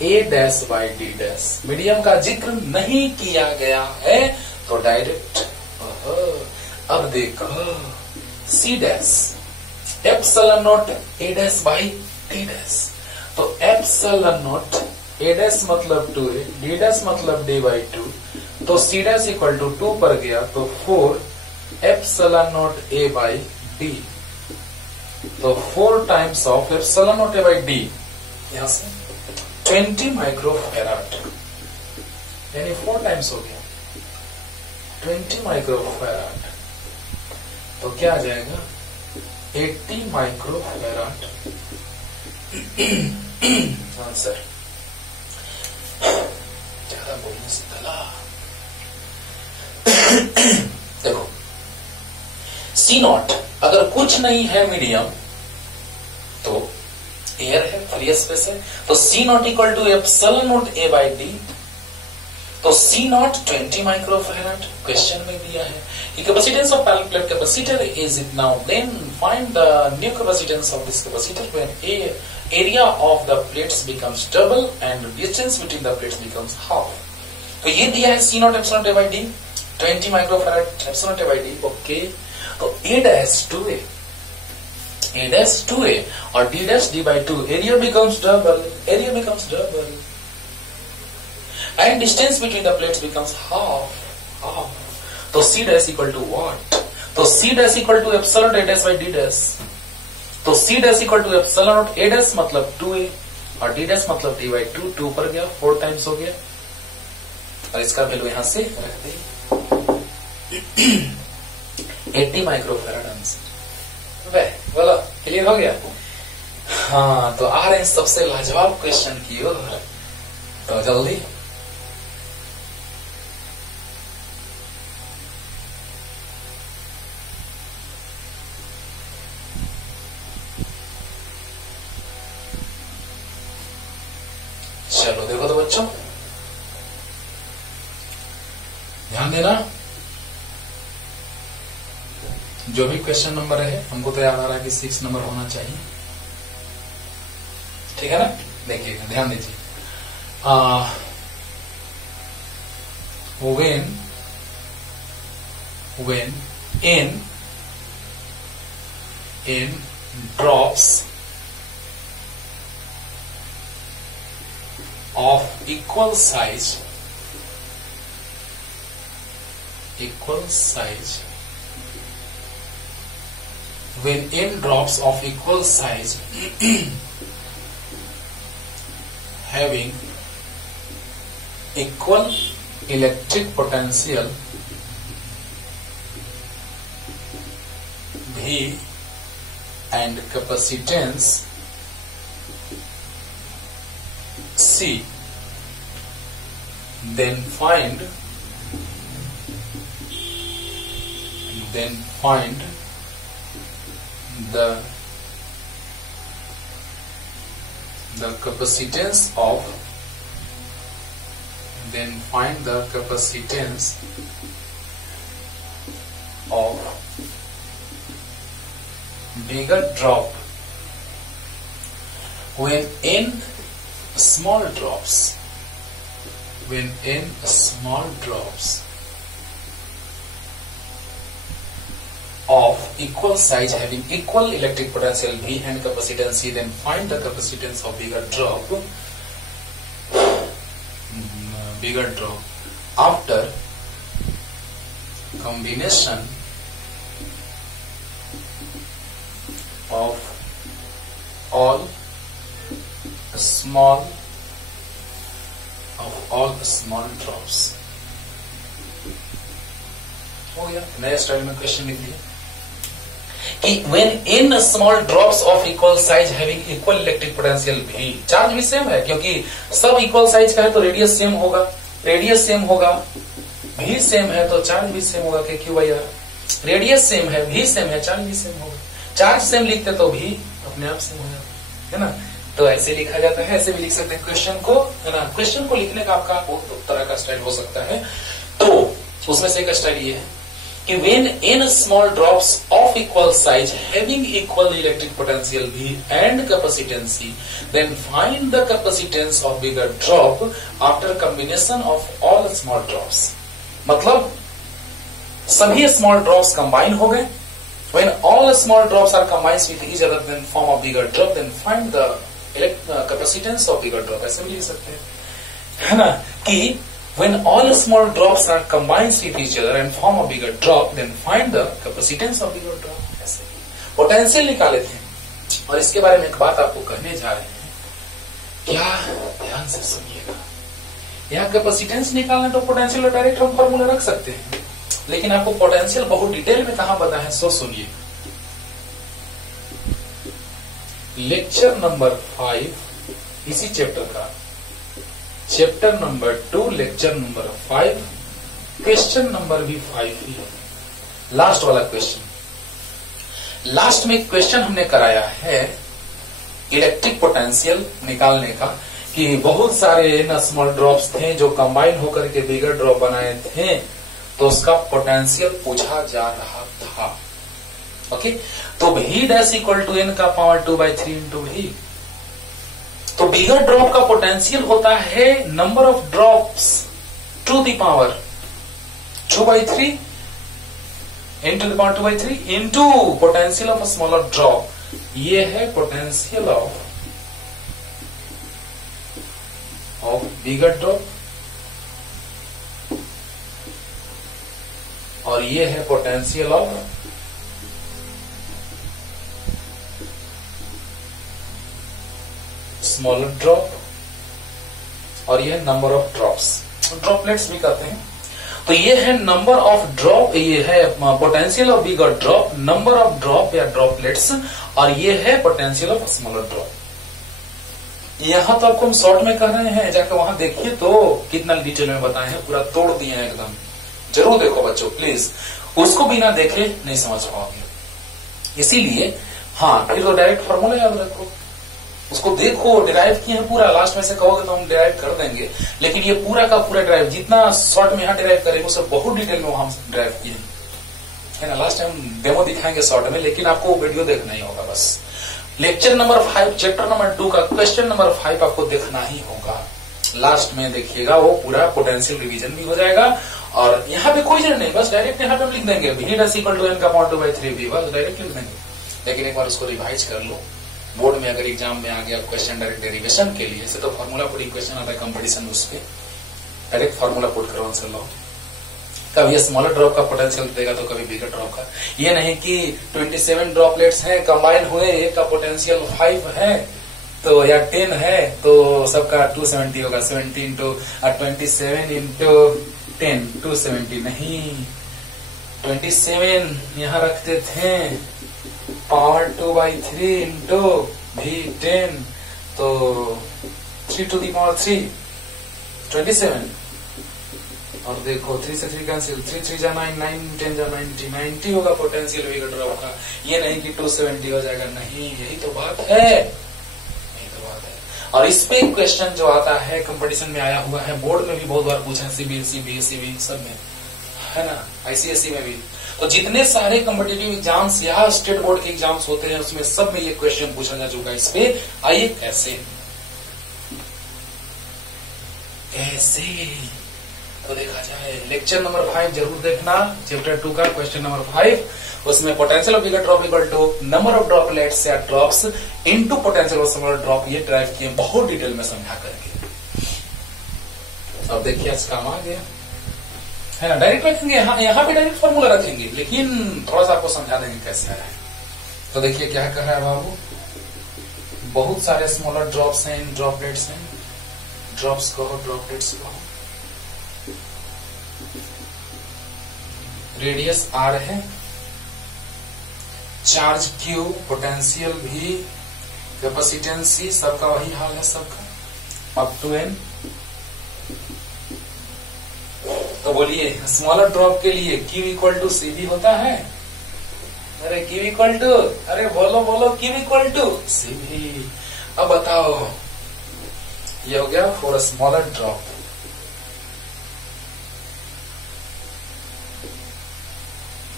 A dash by D dash। Medium का जिक्र नहीं किया गया है तो डायरेक्ट। अब देखो C dash epsilon naught A dash by D dash। तो epsilon naught A dash मतलब 2A, D dash मतलब D by 2, तो C dash equal to 2 पर गया तो 4 epsilon naught A by D। तो 4 times of epsilon not A by D, यहां से 20 माइक्रोफैराड, यानी 4 टाइम्स हो गया 20 माइक्रोफैराड। तो क्या आ जाएगा? 80 माइक्रोफैराड आंसर। ज्यादा बोलने से गला। देखो C नॉट अगर कुछ नहीं है मीडियम तो एयर है, फ्री स्पेस है, तो C not equal to epsilon not A by D। तो C नॉट 20 माइक्रोफैराड क्वेश्चन में दिया है। Capacitance of parallel plate capacitor is it now. Then find the new capacitance of this capacitor when area of the plates becomes double and distance between the plates becomes half. तो ये दिया है C not epsilon A by D, 20 microfarad epsilon A by D। Okay, तो A dash 2A और D dash D by 2, area becomes double and distance between the plates becomes half। तो C dash equal to what? तो C dash equal to epsilon A dash by D dash। तो C dash equal to epsilon A dash मतलब 2A और डी डैश मतलब टी बाई 2, 2 पर गया, 4 टाइम्स हो गया, और इसका वैल्यू यहां से रख दें 80 माइक्रोफैराड आंसर। वह बोलो क्लियर हो गया। हाँ, तो आ रहे हैं सबसे लाजवाब क्वेश्चन की ओर, तो जल्दी चलो देखो तो बच्चों, ध्यान देना, जो भी क्वेश्चन नंबर है हमको तो याद आ रहा है कि 6 नंबर होना चाहिए, ठीक है ना। देखिएगा, ध्यान दीजिए। when in drops of equal size when n drops of equal size having equal electric potential V and capacitance C, then find the capacitance of bigger drop when n small drops of equal size having equal electric potential V and capacitance C, then find the capacitance of bigger drop after combination of all small drops। हो गया, नया स्टाइल में क्वेश्चन लिख दिया कि when in small drops of equal size having equal electric potential V, charge भी सेम है क्योंकि सब इक्वल साइज का है तो रेडियस सेम होगा, V सेम है तो चार्ज भी सेम होगा। क्यों भैया, रेडियस सेम है, V सेम है, चार्ज भी सेम होगा। चार्ज सेम लिखते तो V अपने आप सेम हो जाता है ना। तो ऐसे लिखा जाता है, ऐसे भी लिख सकते हैं क्वेश्चन को, है ना। क्वेश्चन को लिखने का आपका बहुत तरह का स्टाइल हो सकता है, तो उसमें से एक स्टाइल ये है कि when in small drops of equal size having equal electric potential V and capacitance C, then find the capacitance of bigger drop after combination of all small drops। मतलब सभी small drops combine हो गए, when all small drops are combined with each other then form a bigger drop, then find the capacitance of bigger drop। ऐसे भी लिख सकते हैं, है ना, कि when all small drops are combined with each other and form a bigger drop, then find the capacitance of bigger drop। ऐसे पोटेंशियल निकाले थे, और इसके बारे में एक बात आपको कहने जा रहे हैं, क्या ध्यान से सुनिएगा। यहाँ कैपेसिटेंस निकालना तो पोटेंशियल डायरेक्ट हम फॉर्मूला रख सकते हैं, लेकिन आपको पोटेंशियल बहुत डिटेल में कहां पता है, सो सुनिए। लेक्चर नंबर 5 इसी चैप्टर का, chapter number 2 lecture number 5, question number भी 5 ही है, लास्ट वाला क्वेश्चन। लास्ट में क्वेश्चन हमने कराया है इलेक्ट्रिक पोटेंशियल निकालने का, कि बहुत सारे न स्मॉल ड्रॉप्स थे जो कंबाइन होकर के बिगर ड्रॉप बनाए थे, तो उसका पोटेंशियल पूछा जा रहा था। ओके, तो V dash equal to n का पावर 2/3 इंटू V। तो बिगर ड्रॉप का पोटेंशियल होता है number of drops to the power 2/3 into the power 2/3 into potential of a smaller drop. ये है पोटेंशियल ऑफ बिगर ड्रॉप, और ये है पोटेंशियल ऑफ स्मॉलर ड्रॉप और ये नंबर ऑफ ड्रॉप्स, ड्रॉपलेट्स भी कहते हैं। तो ये है नंबर ऑफ ड्रॉप, ये है potential of bigger drop, number of drop या ड्रॉपलेट्स, और ये है पोटेंशियल ऑफ स्मॉलर ड्रॉप। यहां तो आपको हम शॉर्ट में कह रहे हैं, जाकर वहां देखिए तो कितना डिटेल में बताए हैं, पूरा तोड़ दिए हैं एकदम। जरूर देखो बच्चों प्लीज, उसको बिना देखे नहीं समझ पाओगे। इसीलिए हाँ, फिर तो डायरेक्ट फॉर्मूला याद रखो, उसको देखो, डिराइव किए हैं पूरा, लास्ट में से कहोगे तो हम डिराइव कर देंगे, लेकिन ये पूरा का पूरा डिराइव जितना शॉर्ट में यहाँ डिराइव करेंगे उससे बहुत डिटेल में वहां डिराइव किए है ना। लास्ट टाइम डेमो दिखाएंगे शॉर्ट में, लेकिन आपको वीडियो देखना ही होगा बस। लेक्चर नंबर 5 चैप्टर नंबर 2 का क्वेश्चन नंबर 5 आपको देखना ही होगा, लास्ट में देखिएगा, वो पूरा पोटेंशियल रिवीजन भी हो जाएगा। और यहाँ पे कोई जरूरत नहीं, बस डायरेक्ट यहाँ पे हम लिख देंगे v = n का पावर 2/3v, बस डायरेक्ट लिख देंगे। लेकिन एक बार उसको रिवाइज कर लो, बोर्ड में अगर एग्जाम में आ गया क्वेश्चन डायरेक्ट डेरिवेशन के लिए, से तो फॉर्मूला पुट इक्वेशन आता है कंपटीशन, उस पे डायरेक्ट फॉर्मूला पुट करो आंसर लो। कभी स्मॉलर ड्रॉप का पोटेंशियल देगा तो कभी बिगर ड्रॉप का। ये नहीं कि 27 ड्रॉपलेट्स हैं कंबाइन हुए, एक का पोटेंशियल 5 है तो या 10 है तो सबका 270 होगा, 70 इंटू 27 इंटू 10 270 नहीं, 27 यहाँ रखते थे पावर 2/3 इंटू v10 तो 3 to the power 3 27, और देखो 3 से 3 कैंसिल, 3 3 जा 9 9 10 जा 90 होगा पोटेंशियल बिगर ड्रॉप का। ये नहीं कि 270 हो जाएगा, नहीं, यही तो बात है, यही तो बात है। और इस पे क्वेश्चन जो आता है कंपटीशन में आया हुआ है, बोर्ड में भी बहुत बार पूछा है, सीबीएसई बीएसई भी सब में है ना, आईसीएसई में भी। तो जितने सारे कॉम्पिटिटिव एग्जाम्स या स्टेट बोर्ड के एग्जाम्स होते हैं उसमें सब में ये क्वेश्चन पूछा जा चुका है। इस पे आइए कैसे तो देखा जाए। लेक्चर नंबर 5 जरूर देखना, चैप्टर 2 का क्वेश्चन नंबर 5, उसमें potential of bigger drop equal to number of droplets या drops into potential of smaller drop, ये ड्राइव किए बहुत डिटेल में समझा करके। अब देखिए आज काम आ गया है ना, डायरेक्ट रखेंगे, यहाँ पे डायरेक्ट फॉर्मूला रखेंगे, लेकिन थोड़ा सा आपको समझा देंगे कैसे है। तो देखिए क्या कह रहा है बाबू, बहुत सारे स्मॉलर ड्रॉप्स हैं, ड्रॉपलेट्स हैं, ड्रॉप्स कहो ड्रॉपलेट्स कहो, रेडियस r है, charge q, potential v, capacitance c, सबका वही हाल है सबका, अप टू n। तो बोलिए स्मॉलर ड्रॉप के लिए Q = CV होता है, अरे Q = अरे बोलो बोलो Q = CV। अब बताओ ये हो गया for a smaller drop,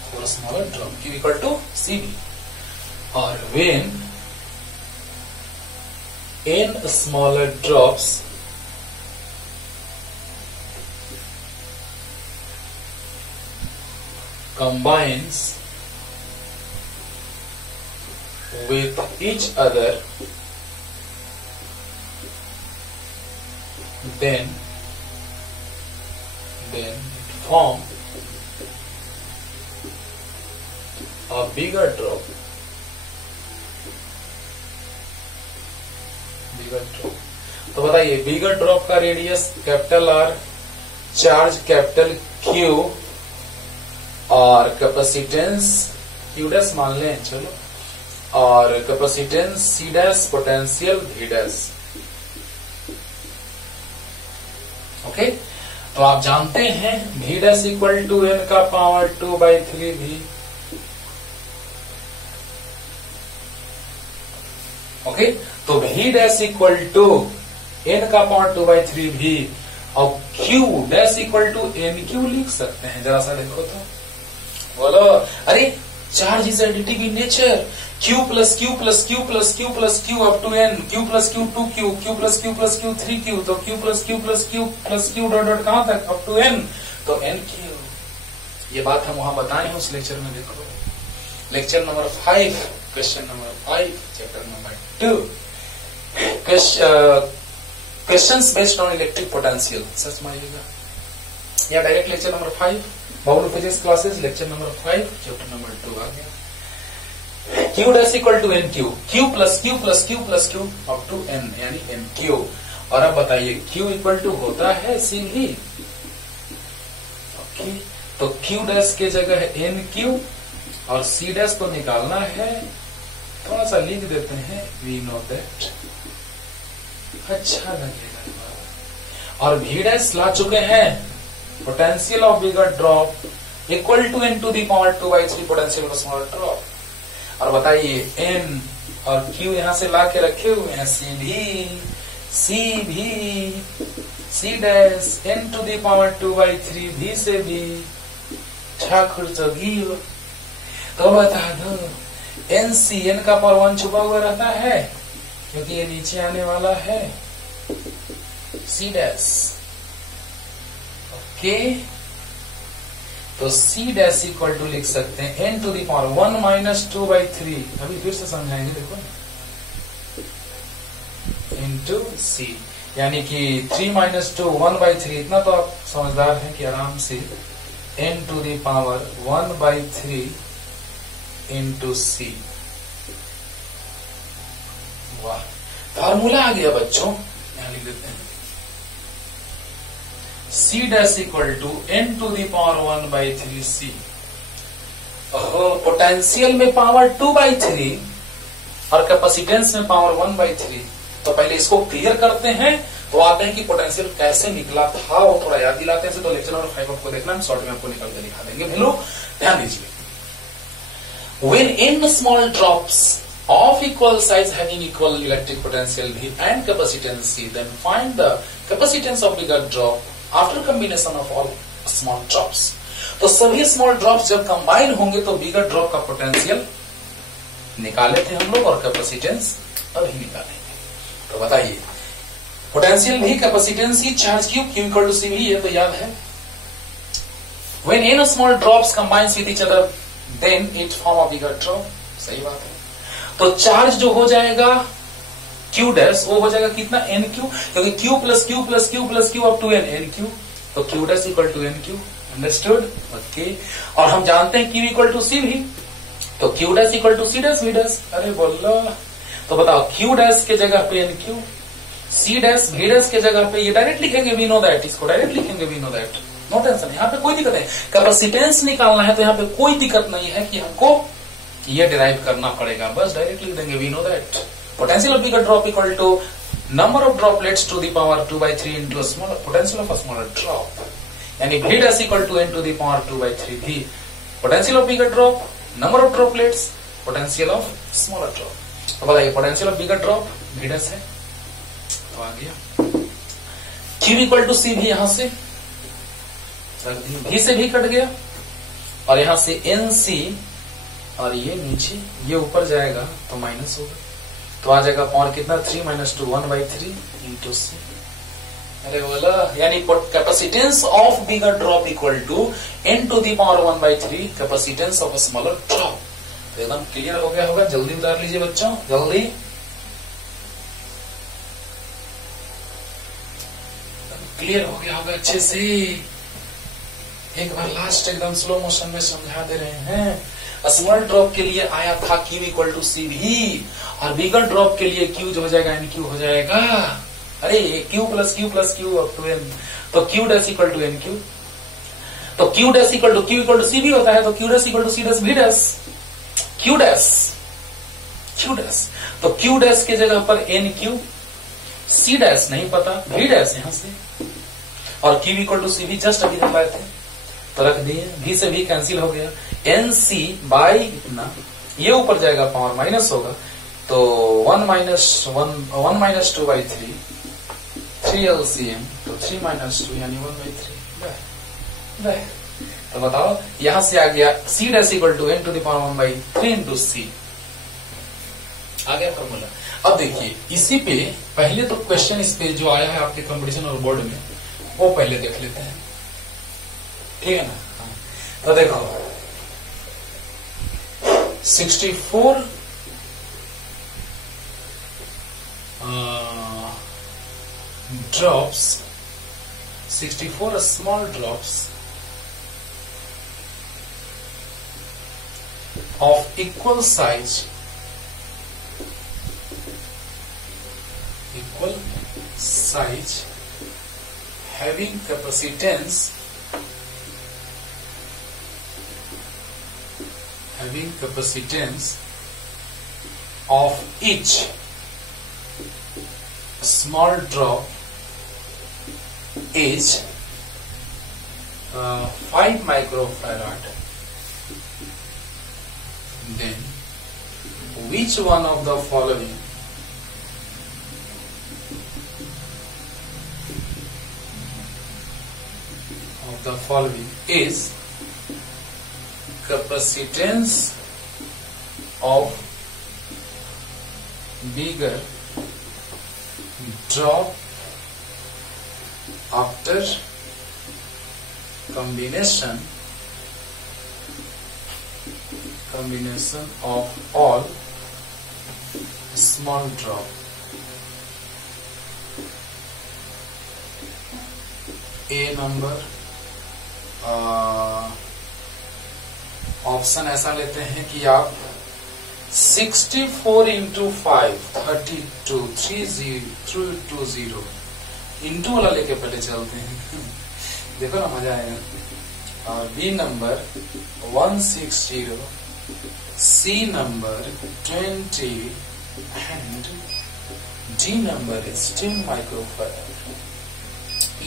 for a smaller drop Q = CV, और when n smaller drops combines with each other, then it form a bigger drop. तो बताइए बिगर ड्रॉप का radius capital R, charge capital Q और कैपेसिटेंस Q डैश मान लें चलो, और capacitance C dash, potential V dash. Okay, तो आप जानते हैं V डैश = n का पावर 2/3v। ओके, तो V डैश = n का पावर 2/3v और Q डैश = nq लिख सकते हैं। जरा सा देखो तो, बोलो, अरे charge is additive in nature, Q + Q + Q + Q + Q up to n, Q + Q 2Q, Q + Q + Q 3Q, तो Q + Q + Q + Q dot कहां तक, अप टू n, तो nq। ये बात हम वहां बताए हैं उस लेक्चर में, देखो lecture number 5 question number 5 chapter number 2, questions based on electric potential, search मारिएगा, या direct lecture number 5 bound physics classes lecture number 5 chapter number 2 आ गया। Q dash equal to N Q, Q plus Q plus Q plus Q up to N, यानी एन क्यू। और अब बताइए क्यू इक्वल टू होता है सी भी। ओके, तो क्यू डैश के जगह है एन क्यू और सी डैश को निकालना है, थोड़ा सा लिख देते हैं, वी नो दैट, अच्छा लगेगा। और वी डैश ला चुके हैं potential of bigger drop equal to N to the power 2/3 potential of smaller drop. और बताइए एन और क्यू यहां से ला के रखे हुए हैं, सी भी C dash N to the power 2/3 भी से भी ठाकुर जोगी। तो बता दो एन सी, एन का पावर 1 छुपा हुआ रहता है क्योंकि ये नीचे आने वाला है सी डैश। ओके, तो सी डैश इक्वल टू लिख सकते हैं N to the power 1 minus 2/3, अभी फिर से समझाएंगे, देखो इंटू सी, यानी कि 3 माइनस 2 1/3। इतना तो आप समझदार हैं कि आराम से N to the power 1/3 into C. वाह, फार्मूला आ गया बच्चों, यहां लिख देते हैं C dash equal to N to the power 1/3 C. Potential में पावर 2/3 और कैपेसिटेंस में पावर 1/3। तो पहले इसको क्लियर करते हैं, तो आते हैं कि पोटेंशियल कैसे निकला था, वो थोड़ा याद दिलाते हैं। तो लेक्चर नंबर 5 आपको देखना, हम शॉर्ट में आपको निकाल के दिखा देंगे। भेलो ध्यान दीजिए, when n small drops of equal size having equal electric potential V and capacitance C, then find the capacitance of bigger drop after combination of all small drops। तो सभी स्मॉल ड्रॉप्स जब कंबाइन होंगे तो बिगर ड्रॉप का पोटेंशियल निकाले थे हम लोग और कैपेसिटेंस अभी निकालेंगे। तो बताइए पोटेंशियल भी, कैपेसिटेंस ही, charge Q, Q equal to C V, ये तो याद है। when n small drops combines with each other then it form a bigger drop, सही बात है। तो चार्ज जो हो जाएगा क्यू डैश, वो हो जाएगा कितना, एन क्यू, क्योंकि Q plus Q plus Q plus Q up to N, N Q. तो Q dash equal to N Q, understood. Okay, और हम जानते हैं क्यू इक्वल टू सी भी, तो Q dash equal to C dash V dash. अरे बोलो, तो बताओ क्यू डैश के जगह पे N Q, C dash V dash के जगह पे ये डायरेक्ट लिखेंगे, वी नो दैट, इसको डायरेक्ट लिखेंगे, we know that, no tension, यहाँ पे कोई दिक्कत नहीं। कैपेसिटेंस निकालना है तो यहाँ पे कोई दिक्कत नहीं है कि हमको ये डिराइव करना पड़ेगा, बस डायरेक्ट लिख देंगे, we know that potential of bigger drop equal to number of droplets to the power 2/3 into smaller potential of a smaller drop, यानी V dash equal to N to the power 2/3 भी potential of bigger drop, number of droplets, potential of smaller drop. तो बताइए potential of bigger drop V dash है, तो आ गया Q इक्वल टू सी भी, यहां से भी से भी कट गया और यहां से एन सी, और ये नीचे ये ऊपर जाएगा तो माइनस होगा, तो आ जाएगा पावर कितना, 3 माइनस 2 1/3 इंटू सी। अरे बोला, यानी capacitance of bigger drop equal to N to the power 1/3 capacitance of smaller drop. तो एकदम क्लियर हो गया होगा, जल्दी उतार लीजिए बच्चों, जल्दी क्लियर हो गया होगा अच्छे से। एक बार लास्ट एकदम स्लो मोशन में समझा दे रहे हैं। स्मॉल ड्रॉप के लिए आया था क्यू इक्वल टू सी भी, और बिगर ड्रॉप के लिए क्यू जो हो जाएगा एन क्यू हो जाएगा। अरे Q plus Q plus Q up to N, तो Q dash equal to N Q, तो Q dash equal to Q equal to C V होता है, तो Q dash equal to C dash V dash, Q dash Q dash, तो क्यू डैश के जगह पर एन क्यू, सी डैश नहीं पता, भी डैश यहां से, और क्यू इक्वल टू सी भी जस्ट अभी हम पाए थे तो रख दिए, भी से भी कैंसिल हो गया, एन सी बाई इतना, ये ऊपर जाएगा पावर माइनस होगा, तो 1 माइनस 2/3 3 LCM, तो 3 माइनस 2 यानी 1/3। तो बताओ यहां से आ गया C dash equal to N to the power 1/3 into C, आ गया फॉर्मूला। अब देखिए इसी पे पहले तो क्वेश्चन इस पे जो आया है आपके कंपटीशन और बोर्ड में, वो पहले देख लेते हैं, ठीक है ना। तो देखो 64 drops, 64 small drops of equal size small size having capacitance of each small drop is 5 microfarad, then which one of the following is capacitance of bigger drop after combination of all small drop. A number option ऐसा लेते हैं कि आप 64 इंटू 5 32 320 इंटू वाला लेके पहले चलते हैं देखो ना मजा आएगा। और B number 160, C number 20 and D number is 10 microfarad.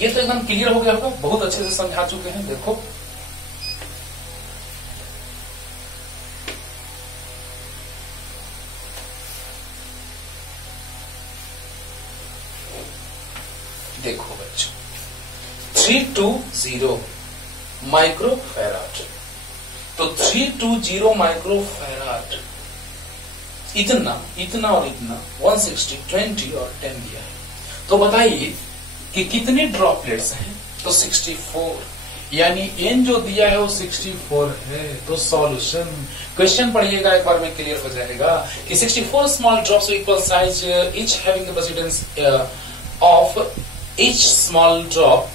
ये तो एकदम क्लियर हो गया होगा, बहुत अच्छे से समझा चुके हैं। देखो देखो बच्चों 320 माइक्रोफैराड, तो 320 माइक्रोफैराड इतना और इतना 160 20 और 10 दिया है। तो बताइए कि कितने ड्रॉपलेट्स हैं, तो 64, यानी एन जो दिया है वो 64 है। तो सॉल्यूशन क्वेश्चन पढ़िएगा एक बार में क्लियर हो जाएगा कि 64 small drops equal size each having capacitance of each small drop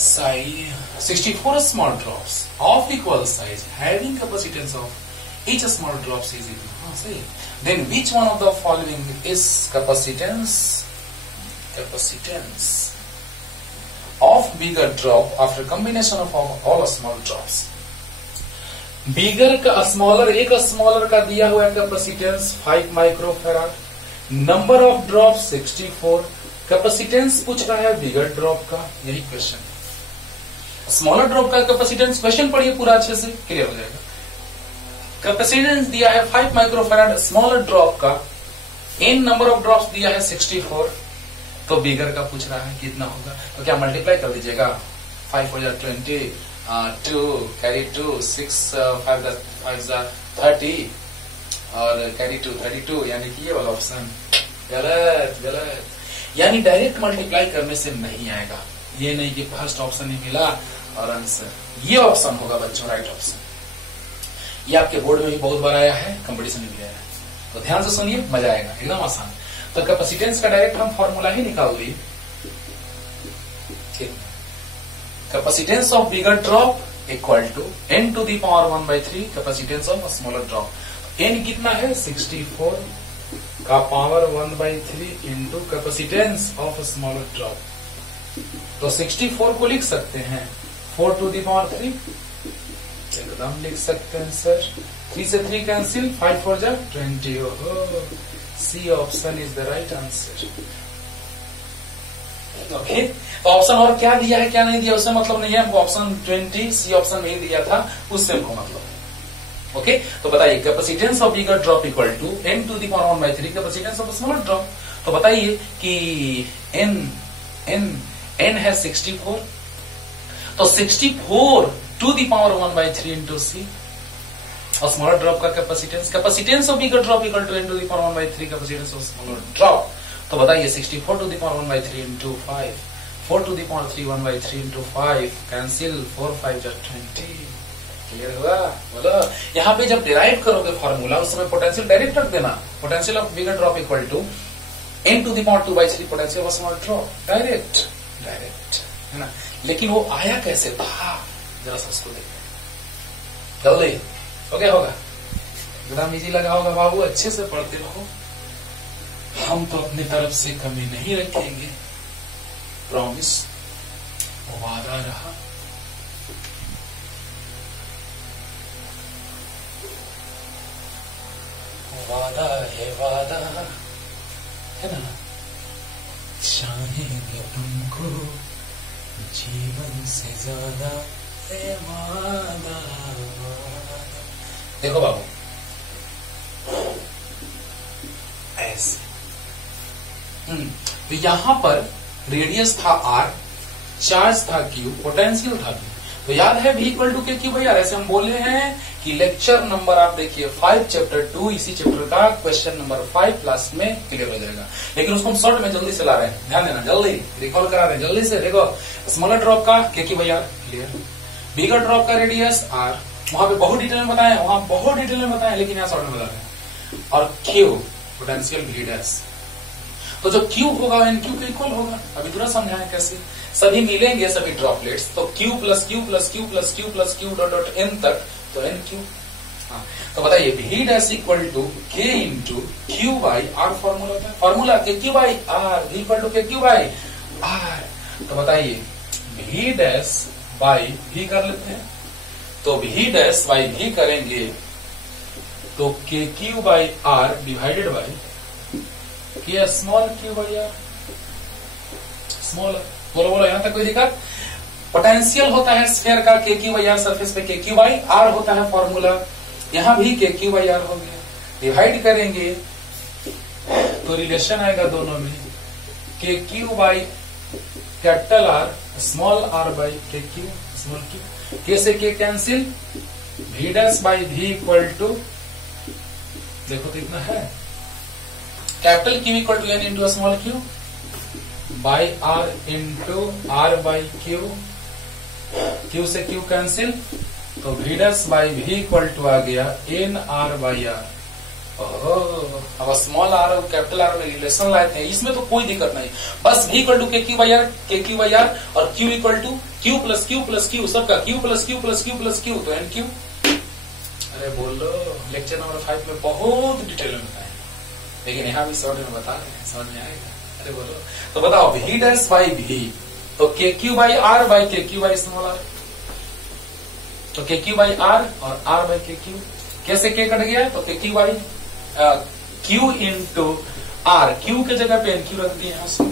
size 64 small drops of equal size having capacitance of each small drops is equal. See, then which one of the following is capacitance of bigger drop after combination of all small drops? बिगर का स्मॉलर, एक स्मॉलर का दिया हुआ capacitance 5 microfarad, number of drop 64, capacitance पूछ रहा है बिगर ड्रॉप का, यही क्वेश्चन है। स्मॉलर ड्रॉप का कैपेसिटेंस क्वेश्चन पढ़िए पूरा अच्छे से क्लियर हो जाएगा। कैपेसिटेंस दिया है 5 माइक्रोफैराड, स्मॉलर ड्रॉप का एन नंबर ऑफ ड्रॉप्स दिया है 64, तो बिगर का पूछ रहा है कितना होगा, तो क्या मल्टीप्लाई कर दीजिएगा 5 4 20 2 कैरी 2 6 5 30 और कैरी 2 32, यानी कि ये वाला ऑप्शन गलत, यानी डायरेक्ट मल्टीप्लाई करने से नहीं आएगा। ये नहीं कि फर्स्ट ऑप्शन ही मिला और आंसर, ये ऑप्शन होगा बच्चों राइट ऑप्शन। ये आपके बोर्ड में भी बहुत बार आया है, कंपटीशन में भी आया है, तो ध्यान से सुनिए, मजा आएगा, एकदम आसान। तो कैपेसिटेंस का डायरेक्ट हम फॉर्मूला ही निकाल दिए, capacitance of bigger drop equal to n to the power 1/3 capacitance of smaller drop. n कितना है 64 का power 1/3 into capacitance of smaller drop. तो 64 को लिख सकते हैं 4 टू दी पावर 3, एकदम लिख सकते हैं सर। 3 से 3 cancel, 5 4 20। C option is the right answer. Okay, तो ऑप्शन और क्या दिया है क्या नहीं दिया उससे मतलब नहीं है हमको, ऑप्शन 20 सी ऑप्शन नहीं दिया था उससे हमको मतलब। ओके, तो बताइए capacitance of bigger drop equal to n to the power 1/3 capacitance of smaller drop. तो बताइए कि n है 64, तो 64 to the power 1/3 into C, और स्मॉलर ड्रॉप का capacitance of bigger drop equal to n to the power 1/3 capacitance of smaller drop. तो बताइए 64 to the power 1/3 into 5, 4 to the power 3 1/3 into 5 cancel, 4 5 20। Clear हुआ? बोलो, यहाँ पे जब डिराइव करोगे फॉर्मूला उस समय पोटेंशियल डायरेक्ट रख देना, potential of bigger drop equal to n to the power 2/3 potential of small drop, direct है ना। लेकिन वो आया कैसे था, जरा सा उसको देखो जल्दी। हो गया होगा, एकदम इजी लगा होगा बाबू, अच्छे से पढ़ते रहो। हम तो अपनी तरफ से कमी नहीं रखेंगे, प्रॉमिस, वादा रहा। वादा है ना, चाहेंगे तुमको जीवन से ज्यादा, वादा। देखो बाबू, ऐसे तो यहां पर रेडियस था r, चार्ज था q, पोटेंशियल था v। तो याद है v equal to K Q भैया। ऐसे हम बोले हैं कि लेक्चर नंबर आप देखिए 5 चैप्टर 2, इसी चैप्टर का क्वेश्चन नंबर 5 क्लास में क्लियर हो जाएगा। लेकिन उसको हम शॉर्ट में जल्दी से ला रहे हैं, ध्यान देना, जल्दी रिकॉल करा रहे हैं जल्दी से। देखो स्मॉलर ड्रॉप का के क्यू भैया क्लियर, बिगर ड्रॉप का रेडियस r, वहां पे बहुत डिटेल में बताया, वहां बहुत डिटेल में बताया, लेकिन यहाँ शॉर्ट में बता रहे हैं। और q पोटेंशियल v डैश, तो जो Q होगा NQ के इक्वल होगा। अभी तुरंत समझाएं कैसे, सभी मिलेंगे सभी ड्रॉपलेट्स, तो Q plus Q plus Q plus Q plus Q dot dot N तक, तो NQ। हाँ, तो बताइए V dash equal to K into Q by R formula होता है, formula K Q by R, V equal to K Q by R। तो बताइए V डैश बाई V कर लेते हैं, तो V डैश बाई V करेंगे तो के Q by R divided by के स्मॉल क्यू भैया, स्मॉल। बोलो यहां तक कोई दिक्कत? पोटेंशियल होता है स्फीयर का के क्यू बाई आर, सरफेस पे के क्यू बाई आर होता है फॉर्मूला, यहां भी के क्यू बाई आर हो गया। डिवाइड करेंगे तो रिलेशन आएगा दोनों में, K Q by capital R small R by K Q small Q, K से K cancel, V dash by V equal to, देखो तो इतना है, capital Q equal to N into small Q by R into R by Q, Q से Q कैंसिल, तो V dash by V equal to आ गया N R बाई R। अब स्मॉल r और कैपिटल R में रिलेशन लाते हैं, इसमें तो कोई दिक्कत नहीं, बस V equal to K Q by R और Q equal to Q plus Q plus Q, सबका Q plus Q plus Q plus Q, तो NQ। अरे बोलो, लेक्चर नंबर 5 में बहुत डिटेल में बताया, लेकिन यहाँ भी शॉर्ट में बता रहे हैं, समझ में आएगा। अरे बोलो, तो बताओ V डैश बाई V, तो K Q by R by K Q by small R, तो के क्यू बाई आर और आर बाई के क्यू, कैसे के कट गया, तो K Q by Q into R, Q के जगह पे एन क्यू रख दिए यहाँ से,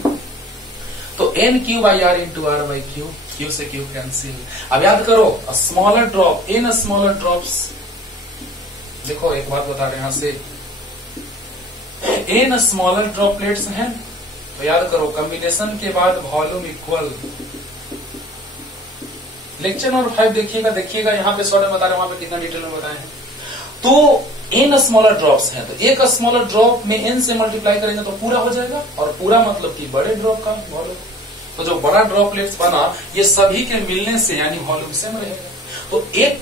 तो N Q by R into R by Q, Q से क्यू कैंसिल। अब याद करो smaller drop in smaller drops, देखो एक बात बता रहे हैं यहाँ से, इन स्मॉलर ड्रॉपलेट्स हैं, तो याद करो कॉम्बिनेशन के बाद वॉल्यूम इक्वल। लेक्चर नंबर 5 देखिएगा यहाँ पे शॉर्ट में बता रहे हैं, वहां पे कितना डिटेल में बताए हैं। तो एन स्मॉलर ड्रॉप्स हैं, तो एक स्मॉलर ड्रॉप में एन से मल्टीप्लाई करेंगे तो पूरा हो जाएगा, और पूरा मतलब कि बड़े ड्रॉप का वॉल्यूम। तो जो बड़ा ड्रॉपलेट्स बना ये सभी के मिलने से यानी वॉल्यूम सेम रहेगा, तो एक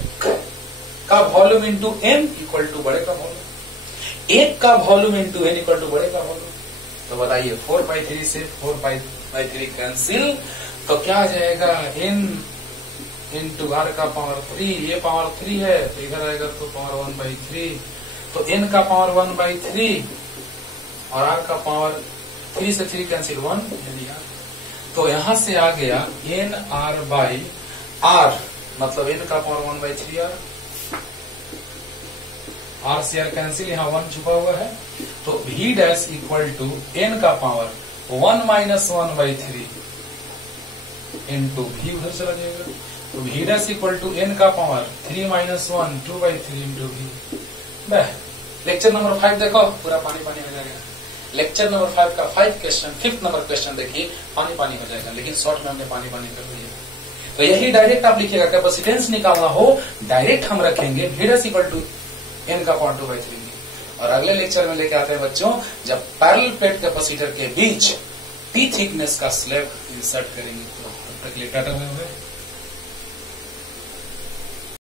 का volume into N equal to बड़े का वॉल्यूम, एक का volume into N equal to बड़े का वॉल्यूम। तो बताइए 4/3 से 4/3 कैंसिल, तो क्या आ जाएगा, एन इंटू आर का पावर 3, ये पावर 3 है तो इधर आएगा तो पावर 1/3, तो एन का पावर 1/3 और आर का पावर 3 से 3 कैंसिल 1 यानी आर, तो यहां से आ गया एन आर बाई आर, मतलब एन का पावर 1/3 आर से आर कैंसिल, यहाँ 1 छुपा हुआ है, तो V dash equal to N का पावर 1 माइनस 1/3 इंटू V उधर चला जाएगा, तो V dash equal to N का power 3 minus 1 2/3 into V। Lecture number 5 देखो पूरा पानी पानी हो जाएगा। लेक्चर नंबर 5 का 5th नंबर क्वेश्चन देखिए, पानी पानी हो जाएगा, लेकिन शॉर्ट में हमने पानी पानी कर दिया। तो यही डायरेक्ट आप लिखिएगा, कैपेसिटेंस निकालना हो डायरेक्ट हम रखेंगे V dash equal to N का पावर 2/3, और अगले लेक्चर में लेके आते हैं बच्चों जब पैरेलल प्लेट कैपेसिटर के बीच P थिकनेस का स्लैब इंसर्ट करेंगे। तो तब तक लिए टाटा हुए।